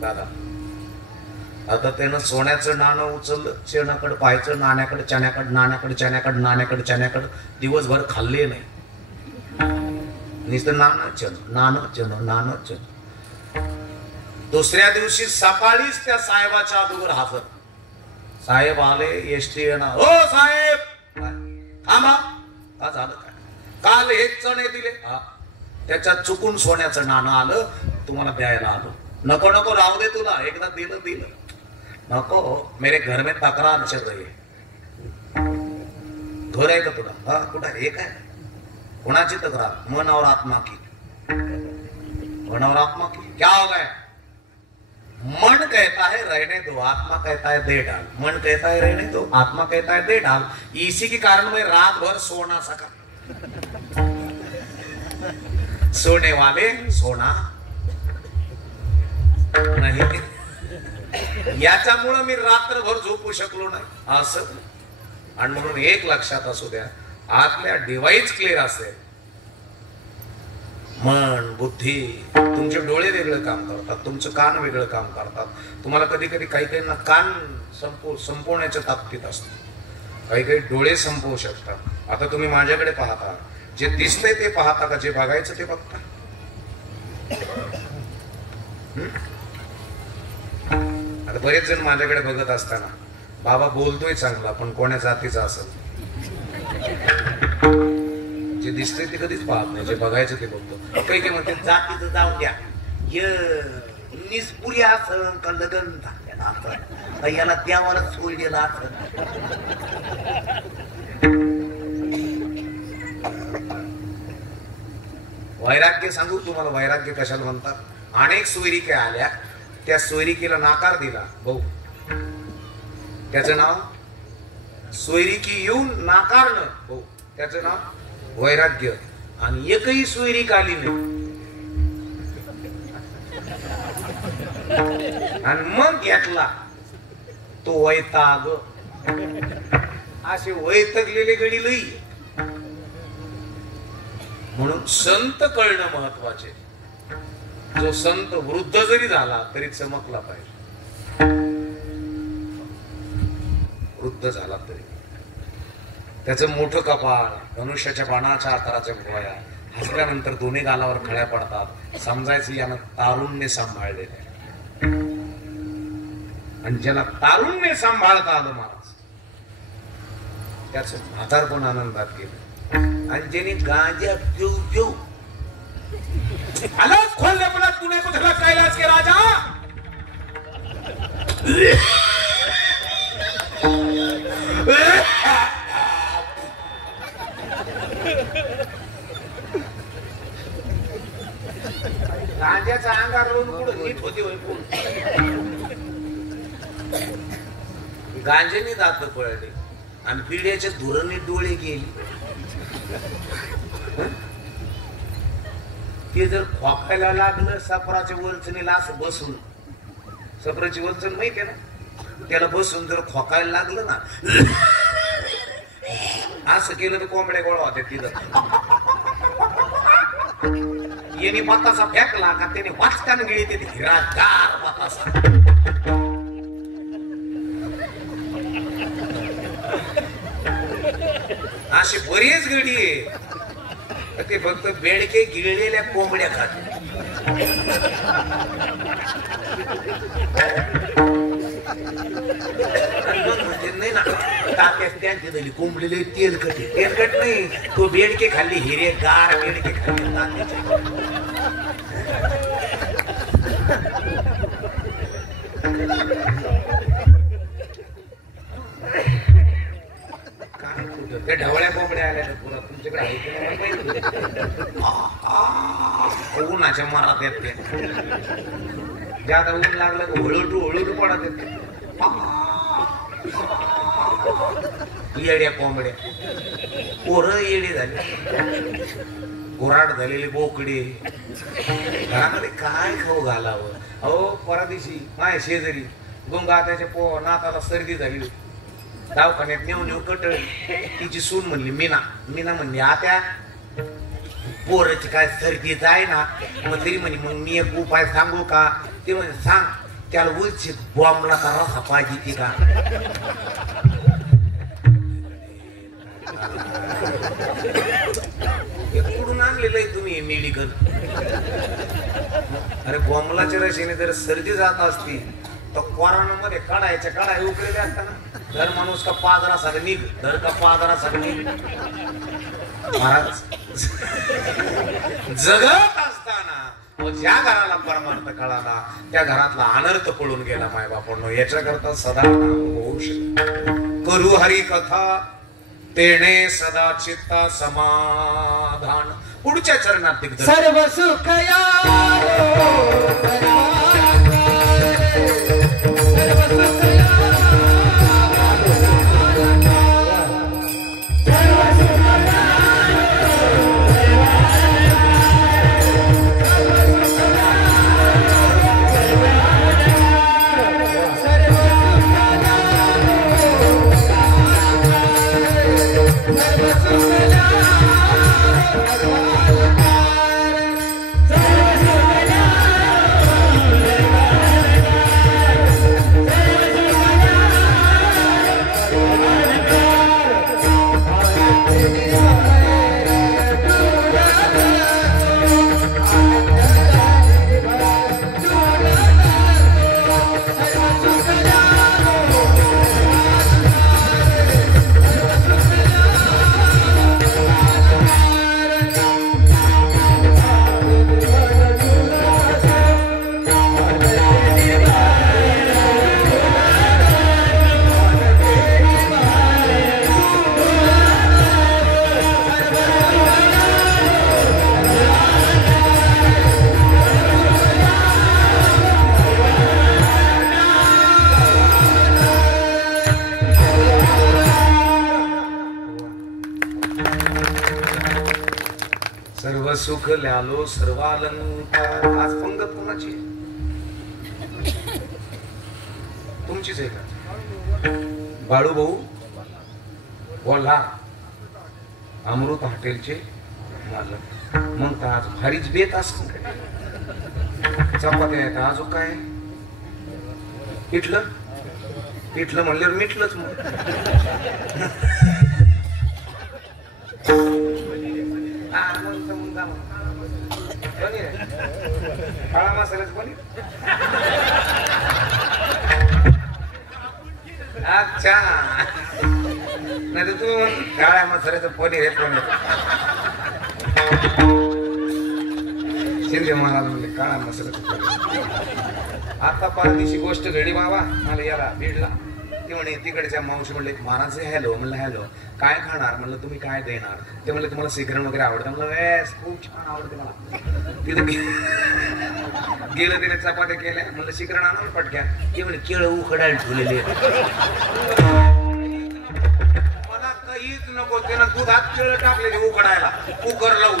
दादा आता त्यानं सोन्याचं नाणं उचललं, चण्याकडे पाहायचं, नाण्याकडे चण्याकडे, नाण्याकडे चण्याकडे, नाण्याकडे चण्याकडे. दिवसभर खाल्ले नाही, नुसतं नाणं चण, नाणं चण, नाणं चण. दुसऱ्या दिवशी सकाळीच त्या साहेबाच्या अगोदर हजर. साहेब आले, एसटी येणार. हो साहेब थांबा, का झालं काय? काल हे चणे दिले, त्याच्यात चुकून सोन्याचं नाणं आलं, तुम्हाला द्यायला आलो. नको नको राहू दे, तुला एकदा दिलं दिलं. नको, मेरे घर में तक्रार चल रही है. घर आहे का तुला? हा कुठं आहे? एक आहे. कोणाची तक्रार? मन और आत्मा की. मन और आत्मा की क्या हो गया? मन कहता है रहने दो, आत्मा कहता है दे डाल. मन कहता है रहने दो, आत्मा कहता है दे डाल. इसी के कारण मैं रात भर सो ना सका. सोने वाले सोना नाही, याच्यामुळे मी रात्रभर झोपू शकलो नाही. असं आणि म्हणून एक लक्षात असू द्या, आतल्या डिवाइस क्लिअर असेल, मन बुद्धी, तुमचे डोळे वेगळं काम करतात, तुमचं कान वेगळं काम करतात. तुम्हाला कधी कधी काही काहींना कान संपवण्याच्या ताकदीत असतं, काही काही डोळे संपवू शकतात. आता तुम्ही माझ्याकडे पाहता, जे दिसतंय ते पाहता का जे बघायचं ते बघता? आता बरेच जण माझ्याकडे बघत असताना, बाबा बोलतोय चांगला पण कोण्या जातीचा असेल. जे दिसतंय ते कधीच पाहत नाही, जे बघायचं ते बघतो. काही काही म्हणते जातीचं जाऊन द्या, निस्पुरी असन का लगन झालेला असन, याला देवाला सोडलेला असन. वैराग्य सांगू तुम्हाला, वैराग्य कशाला म्हणतात? अनेक सोयरिका आल्या, त्या सोयरिकेला नाकार दिला भाऊ, त्याचं नाव सोयरिकी येऊन नाकारणं भाऊ, त्याचं नाव वैराग्य. आणि एकही सोयरीक आली नाही आणि मग घेतला तो वैताग. असे वैतगलेले गडी लई. म्हणून संत कळणं महत्वाचे. जो संत वृद्ध जरी झाला तरी चमकला पाहिजे, वृद्ध झाला तरी. त्याचं मोठं कपाळ, धनुष्याच्या बाणाच्या आकाराच्या भुवया, हसल्यानंतर दोन्ही गालावर खळ्या पडतात, समजायचं यानं तारुण्य सांभाळलेलं. आणि ज्याला तारुण्य सांभाळता आलं महाराज, त्याचं म्हातारपण आनंदात गेलं. आणि ज्याने गांजा पिऊ पिऊ अलग खोलने बोला, तूने कुछ अलग कैलाश के राजा. गांजाचा अंगार रोवून पुढे नीट होती होय. गांजेने दात पळले आणि पिढ्याच्या धुराने डोळे गेले. ते जर खोकायला लागलं सफराच्या वरचणीला असं बसून, सफराची वरचण माहिती आहे ना, त्याला बसून जर खोकायला लागलं ना, असं केलं तर कोंबड्या गोळा होत्या तिथं. येणे बातासा फेकला का त्याने वाचताना गेली ते हिरागार बातासा. अशी बरीच गडी आहे, ते फक्त बेडके गिळलेल्या कोंबड्या खाते. नाही ना, त्यांची दिली कोंबडीले तेलकट. तेलकट नाही, तो बेडके खाल्ली, हिरे गार बेडके खाल्ली. त्या ढवळ्या कोंबड्या आल्या पुरा तुमच्याकडे आहे. उन्हाच्या मारात येते, ज्यादा ऊन लागलं हळूटू हळूटू पडत येते. येड्या कोंबड्या पोरं येडी झाली, गुराड झालेली बोकडी, घरामध्ये काय खाऊ घालावं. अहो परदेशी माय शेजारी गुंगा त्याच्या नाताला सर्दी झाली, दवाखान्यात नेऊन नेऊ कटळ. तिची सून म्हणली मीना म्हणली आत्या पोराची काय सर्दी आहे ना, मग तरी म्हणे मग मी एक उपाय सांगू का. ते म्हणे सांग. त्याला उलची बॉम्बला रसा पाहिजे ती का. कुठून आणलेलं आहे तुम्ही मेडिकल. अरे बॉम्बलाच्या रशीने जर सर्दी जात असती तर कोरोनामध्ये काढाय उकळले असताना. दर माणूस का पादरा सगळं निघ, दर का पादरा सगळं निघ. महाराज जगत असताना ज्या घराला परमार्थ कळाला त्या घरातला अनर्थ पळून गेला माय बापांनो. याच्याकरता सदा होऊ करू हरी कथा तेणे सदा चित्ता समाधान. पुढच्या चरणात दिग्दर्शन. सर्व सुख सुख ल्यालो सर्व अलंकार. आज पंगत कोणाची तुमचीच आहे का. बाळू भाऊ बोला अमृत हॉटेलचे मालक. मग तर आज भारीच बेत असं चपात्या आहेत. अजून काय पिठलं म्हणल्यावर मिठलंच. मग काळा मसाल्याच पनीर. अच्छा नाही तुम्ही काळ्या मसाल्याचं पनीर हे पनीर. शिंदे महाराज म्हणजे काळा मसाल्याचं पनीर. आता परदेशी गोष्ट घडी बाबा मला याला भेटला. ते म्हणे तिकडच्या मावशी म्हणले महाराज हॅलो. म्हणलं हॅलो काय खाणार. म्हणलं तुम्ही काय देणार. ते म्हणले तुम्हाला श्रीखंड वगैरे आवडतं. म्हणलं वेस खूप छान आवडते मला. तिथे गेलं तिने चपात्या केल्या. म्हणलं श्रीखंड आणून पटक्या. ते म्हणे केळं उकडायला ठेवलेले. मला काहीच नको. त्यानं दुधात केळं टाकलेले उकडायला कुकर लावून.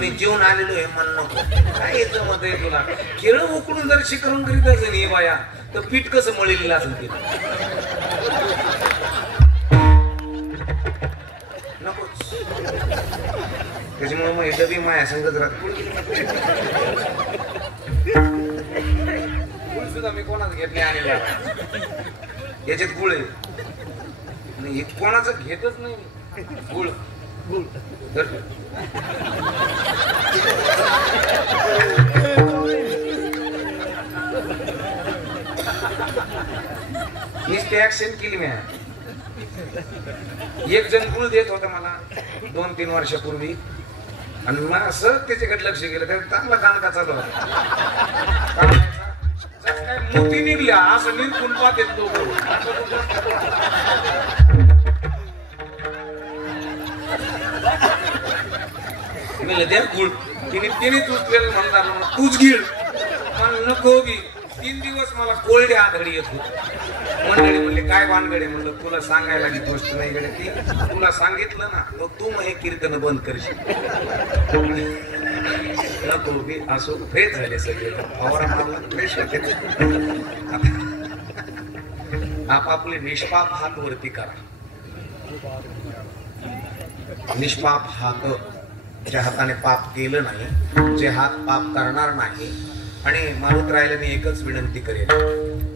मी जेवण आलेलो आहे मला नको. काय येतं मत आहे तुला. केळं उकडून जर शिकरून करीत असेल हे बाया तर पीठ कसं मळलेलं असेल ते. नकोच. त्याच्यामुळे मग डबी माया संगत राहत. गुळ सुद्धा मी कोणाच घेतले आणले. याच्यात गुळ आहे कोणाचं घेतच नाही. गुळ ऍक्शन केली मी. एक जण गुळ देत होता मला 2-3 वर्षापूर्वी आणि मला असं त्याच्याकडे लक्ष गेलं. तर चांगला कानका चालू होता. काय मोती निघल्या असं निरखून पाहते दोघं. द्या गुळ. तिने उचलेलं म्हणणार तूच गिळ. मला नको बी 3 दिवस मला कोरडे आधळी येत होती. मंडळी म्हणले काय भानगडे, म्हणलं तुला सांगायला की गोष्ट नाही गडे ती, तुला सांगितलं ना तर तू मग हे कीर्तन बंद करशील. नको बी असो, फ्रेश झाले सगळे, फवारा मारला फ्रेश होते. आपापले निष्पाप हात वरती करा. निष्पाप हात, ज्या हाताने पाप केलं नाही, जे हात पाप करणार नाही. आणि मारुतरायाला मी एकच विनंती करेन,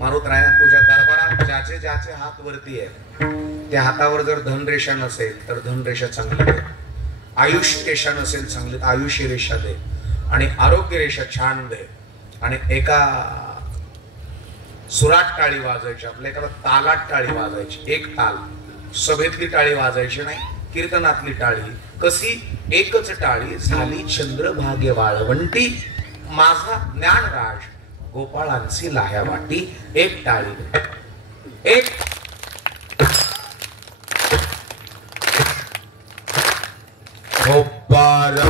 मारुतराया तुझ्या दरबारात ज्याचे ज्याचे हात वरती आहेत त्या हातावर जर धनरेषा नसेल तर धनरेषा चांगली दे, आयुष्य रेषा नसेल चांगली तर आयुष्य रेषा दे, आणि आरोग्य रेषा छान दे. आणि एका सुरात टाळी वाजायची, आपल्या एका तालात टाळी वाजायची. एक ताल, सभेतली टाळी वाजायची नाही, कीर्तनातली टाळी. कशी? एकच टाळी झाली चंद्रभागे वाळवंटी, माझा ज्ञानराज गोपाळांची लाह्या वाटी. एक टाळी, एक गोपाळ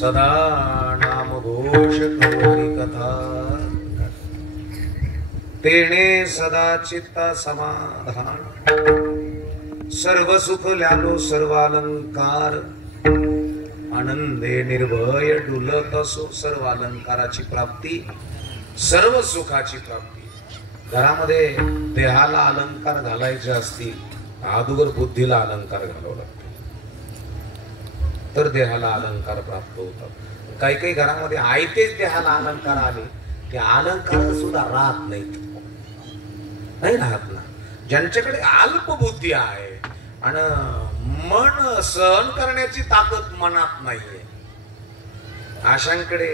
सदा नाम घोष करी कथा, तेणे सदा चित्ता समाधान. सर्व सुख ल्यालो सर्वालंकार, आनंदे निर्भय डुलत असो. सर्व अलंकाराची प्राप्ती, सर्व सुखाची प्राप्ती. घरामध्ये देहाला अलंकार घालायचे असतील अगोदर बुद्धीला अलंकार घालावं लागतो, तर देहाला अलंकार प्राप्त होतात. काही काही घरामध्ये आयतेच देहाला अलंकार आले, ते अलंकार सुद्धा राहत नाहीत, नाही राहत ना. ज्यांच्याकडे अल्प बुद्धी आहे आणि मन सहन करण्याची ताकद मनात नाहीये, अशांकडे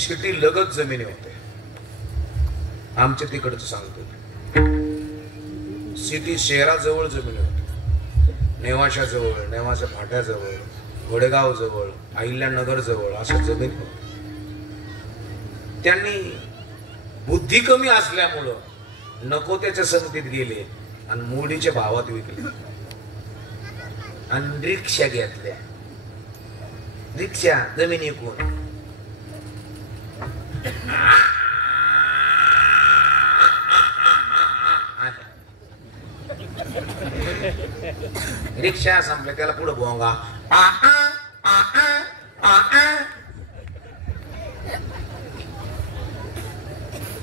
सिटी लगत जमिनी होते. आमच्या तिकडचं सांगतो, सिटी शहराजवळ जमिनी होती, नेवाशा जवळ, नेवाशा फाट्याजवळ, घोडेगाव जवळ, अहिल्यानगर जवळ अशा जमिनी होत्या. त्यांनी बुद्धी कमी असल्यामुळं नको त्याच्या संगतीत गेले आणि मोडीच्या भावात विकले आणि रिक्षा घेतल्या. रिक्षा जमिनी कोण रिक्षा संपल्या, त्याला पुढे भोंगा.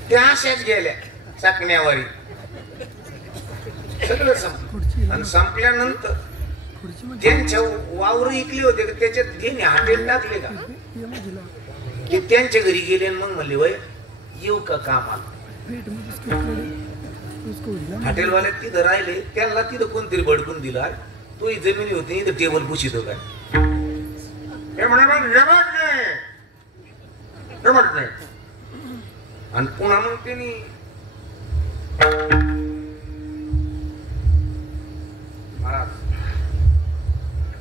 त्या अशाच गेल्या चकण्यावरी, सगळं संपलं. आणि संपल्यानंतर त्यांच्या वावर इकले होते, त्याच्यात घेणे हाटेल टाकले का ते त्यांच्या घरी गेले आणि मग म्हणले वय येऊ का कामाला. हॉटेलवाले तिथं राहिले, त्यांना तिथं कोणतरी भडकून दिला, तो ही जमिनी होती इथं टेबल पुशीत होता. आणि पुन्हा मग त्यांनी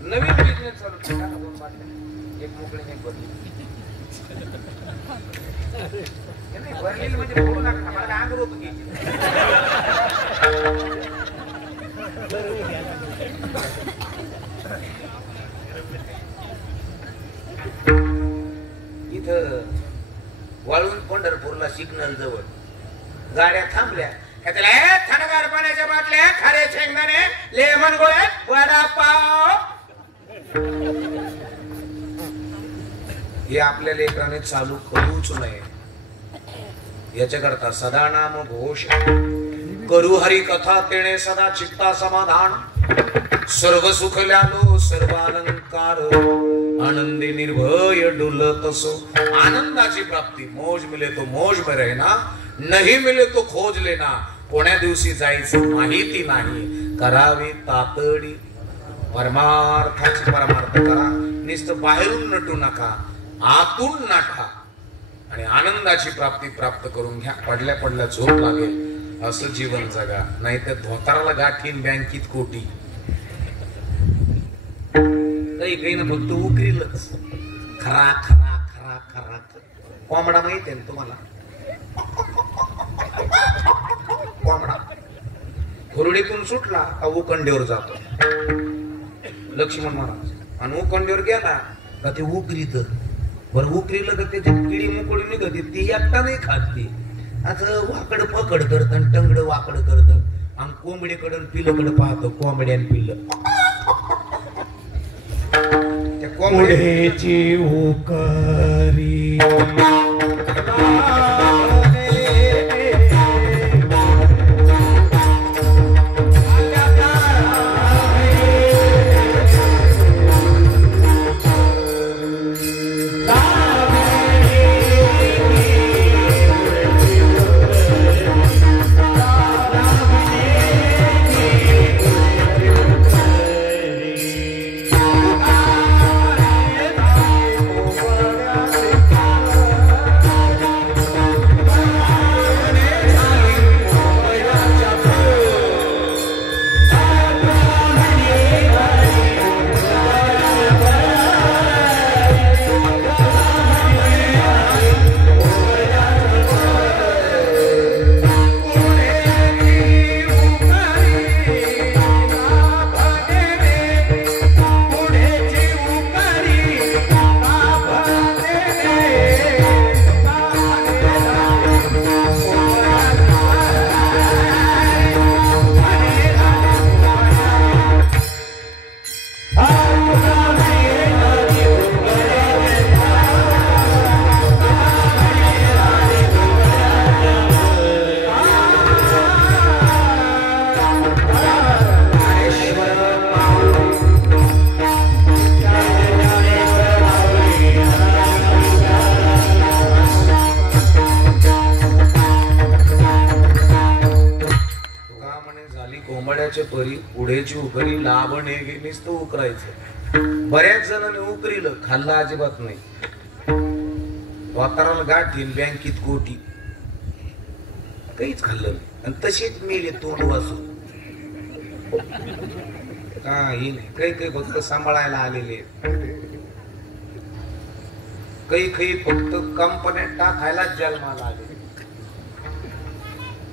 नवीन बिझनेस चालू केला. एक मोकळी एक बदली भरलेली म्हणजे बोलू नका, मला अंग होतो की इथं वाळून पंढरपूरला सिग्नल जवळ गाड्या थांबल्या. थंडगार पाण्याच्या बाटल्या, खारे शेंगदाणे, लेमन गोळ्या, वडापाव. हे आपल्या लेकराने चालू करूच नये. याच्याकरता सदा नाम घोष करू हरी कथा तेणे सदा चित्ता समाधान. सर्व सुख ल्यालो सर्व अलंकार आनंदी निर्भय डुलत असो. आनंदाची प्राप्ती मौज मिले तो मौज में रहना, नहीं मिले तो खोज लेना. कोण्या दिवशी जायचं माहिती नाही, करावी तातडी परमार्थाची परमार्थ करा. नुसतं बाहेरून नटू नका, आतून नाठा आणि आनंदाची प्राप्ती प्राप्त करून घ्या. पडल्या पडल्या झोप लागेल असं जीवन जगा, नाही तर धोताराला गाठीन बँकीत कोटी. काही काही ना फक्त उकरीलच खरा खरा खरा खरा. कोंबडा माहित आहे ना तुम्हाला? कोंबडा खुरडीतून सुटला का उकंडीवर जातो लक्ष्मण महाराज, आणि उकंडीवर गेला का ते उकरीत. बरं उकरीला तर त्याची किडी मुकडी निघते, ती एकटा नाही खात. ती आता वाकड पकड करत आणि टंगड वाकड करत आणि कोंबडीकडं पिलकडं पाहतो. कोंबड्यान पिल्ल त्या कोंबड्याची उकरी परी पुढेची उकरी लाभणे गेलीस तर उकरायचं. बऱ्याच जणांनी उकरीलं, खाल्लं अजिबात नाही. वाताराला गाठीन बँकीत कोटी, काहीच खाल्लं नाही आणि तशीच मेले तोंड वाचून. काही नाही, काही काही फक्त सांभाळायला आलेले, काही काही फक्त कंपन्यात टाकायलाच जन्माला आले,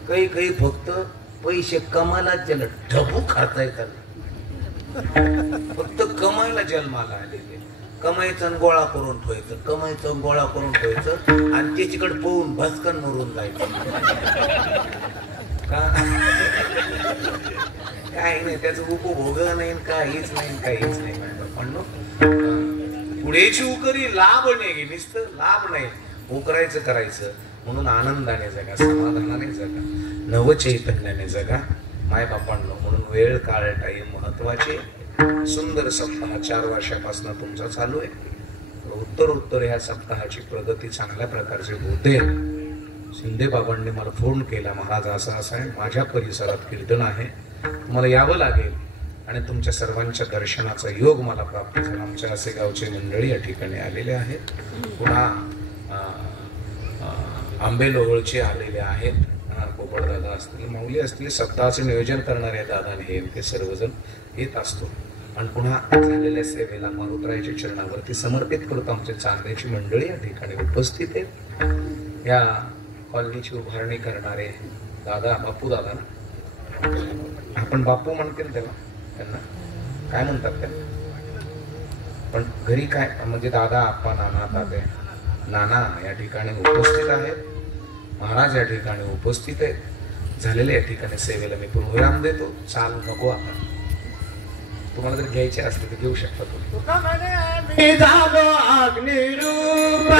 काही काही फक्त पैसे कमायला त्याला ढबू खाता येतात. फक्त कमायला जन्माला आलेले. कमाईचं गोळा करून ठेवायचं, कमाईचं गोळा करून ठेवायचं आणि त्याच्याकडे पोहून भस्कन मरून जायचं. काही नाही, त्याचं उपभोग नाही, काहीच नाही, काहीच नाही. पण पुढेची उकरी लाभ नाही, नुसतं लाभ नाही, उकरायचं करायचं. म्हणून आनंदाने जगा, समाधानाने जगा, नवचैतन्याने जगा माय बापांनो. म्हणून वेळ काळ टाईम महत्वाचे. सुंदर सप्ताह 4 वर्षापासून तुमचा चालू आहे. उत्तर ह्या सप्ताहाची प्रगती चांगल्या प्रकारची होते. शिंदे बाबांनी मला फोन केला, महाराज असं असं आहे, माझ्या परिसरात कीर्तन आहे, तुम्हाला यावं लागेल आणि तुमच्या सर्वांच्या दर्शनाचा योग मला प्राप्त झाला. आमच्या असे गावचे मंडळी या ठिकाणी आलेले आहेत, पुन्हा आंबेलोळचे आलेले आहेत, पोपटदादा असतील, माऊली असतील, सप्ताहाचे नियोजन करणारे दादा हे ते सर्वजण येत असतो. आणि पुन्हा झालेल्या सेवेला मारुतरायाच्या चरणावरती समर्पित करतो. आमच्या चांदेची मंडळी या ठिकाणी उपस्थित आहेत. या कॉलनीची उभारणी करणारे दादा, बापू दादा ना, आपण बापू म्हणतील तेव्हा त्यांना काय म्हणतात त्यांना, पण घरी काय म्हणजे दादा, आप्पा, नाना, तात्या, नाना या ठिकाणी उपस्थित आहेत, महाराज या ठिकाणी उपस्थित आहेत. झालेल्या या ठिकाणी सेवेला मी पूर्णविराम देतो. चाल नको आपण, तुम्हाला जर घ्यायचे असते तर घेऊ शकता तुम्ही. झालो अग्निरूप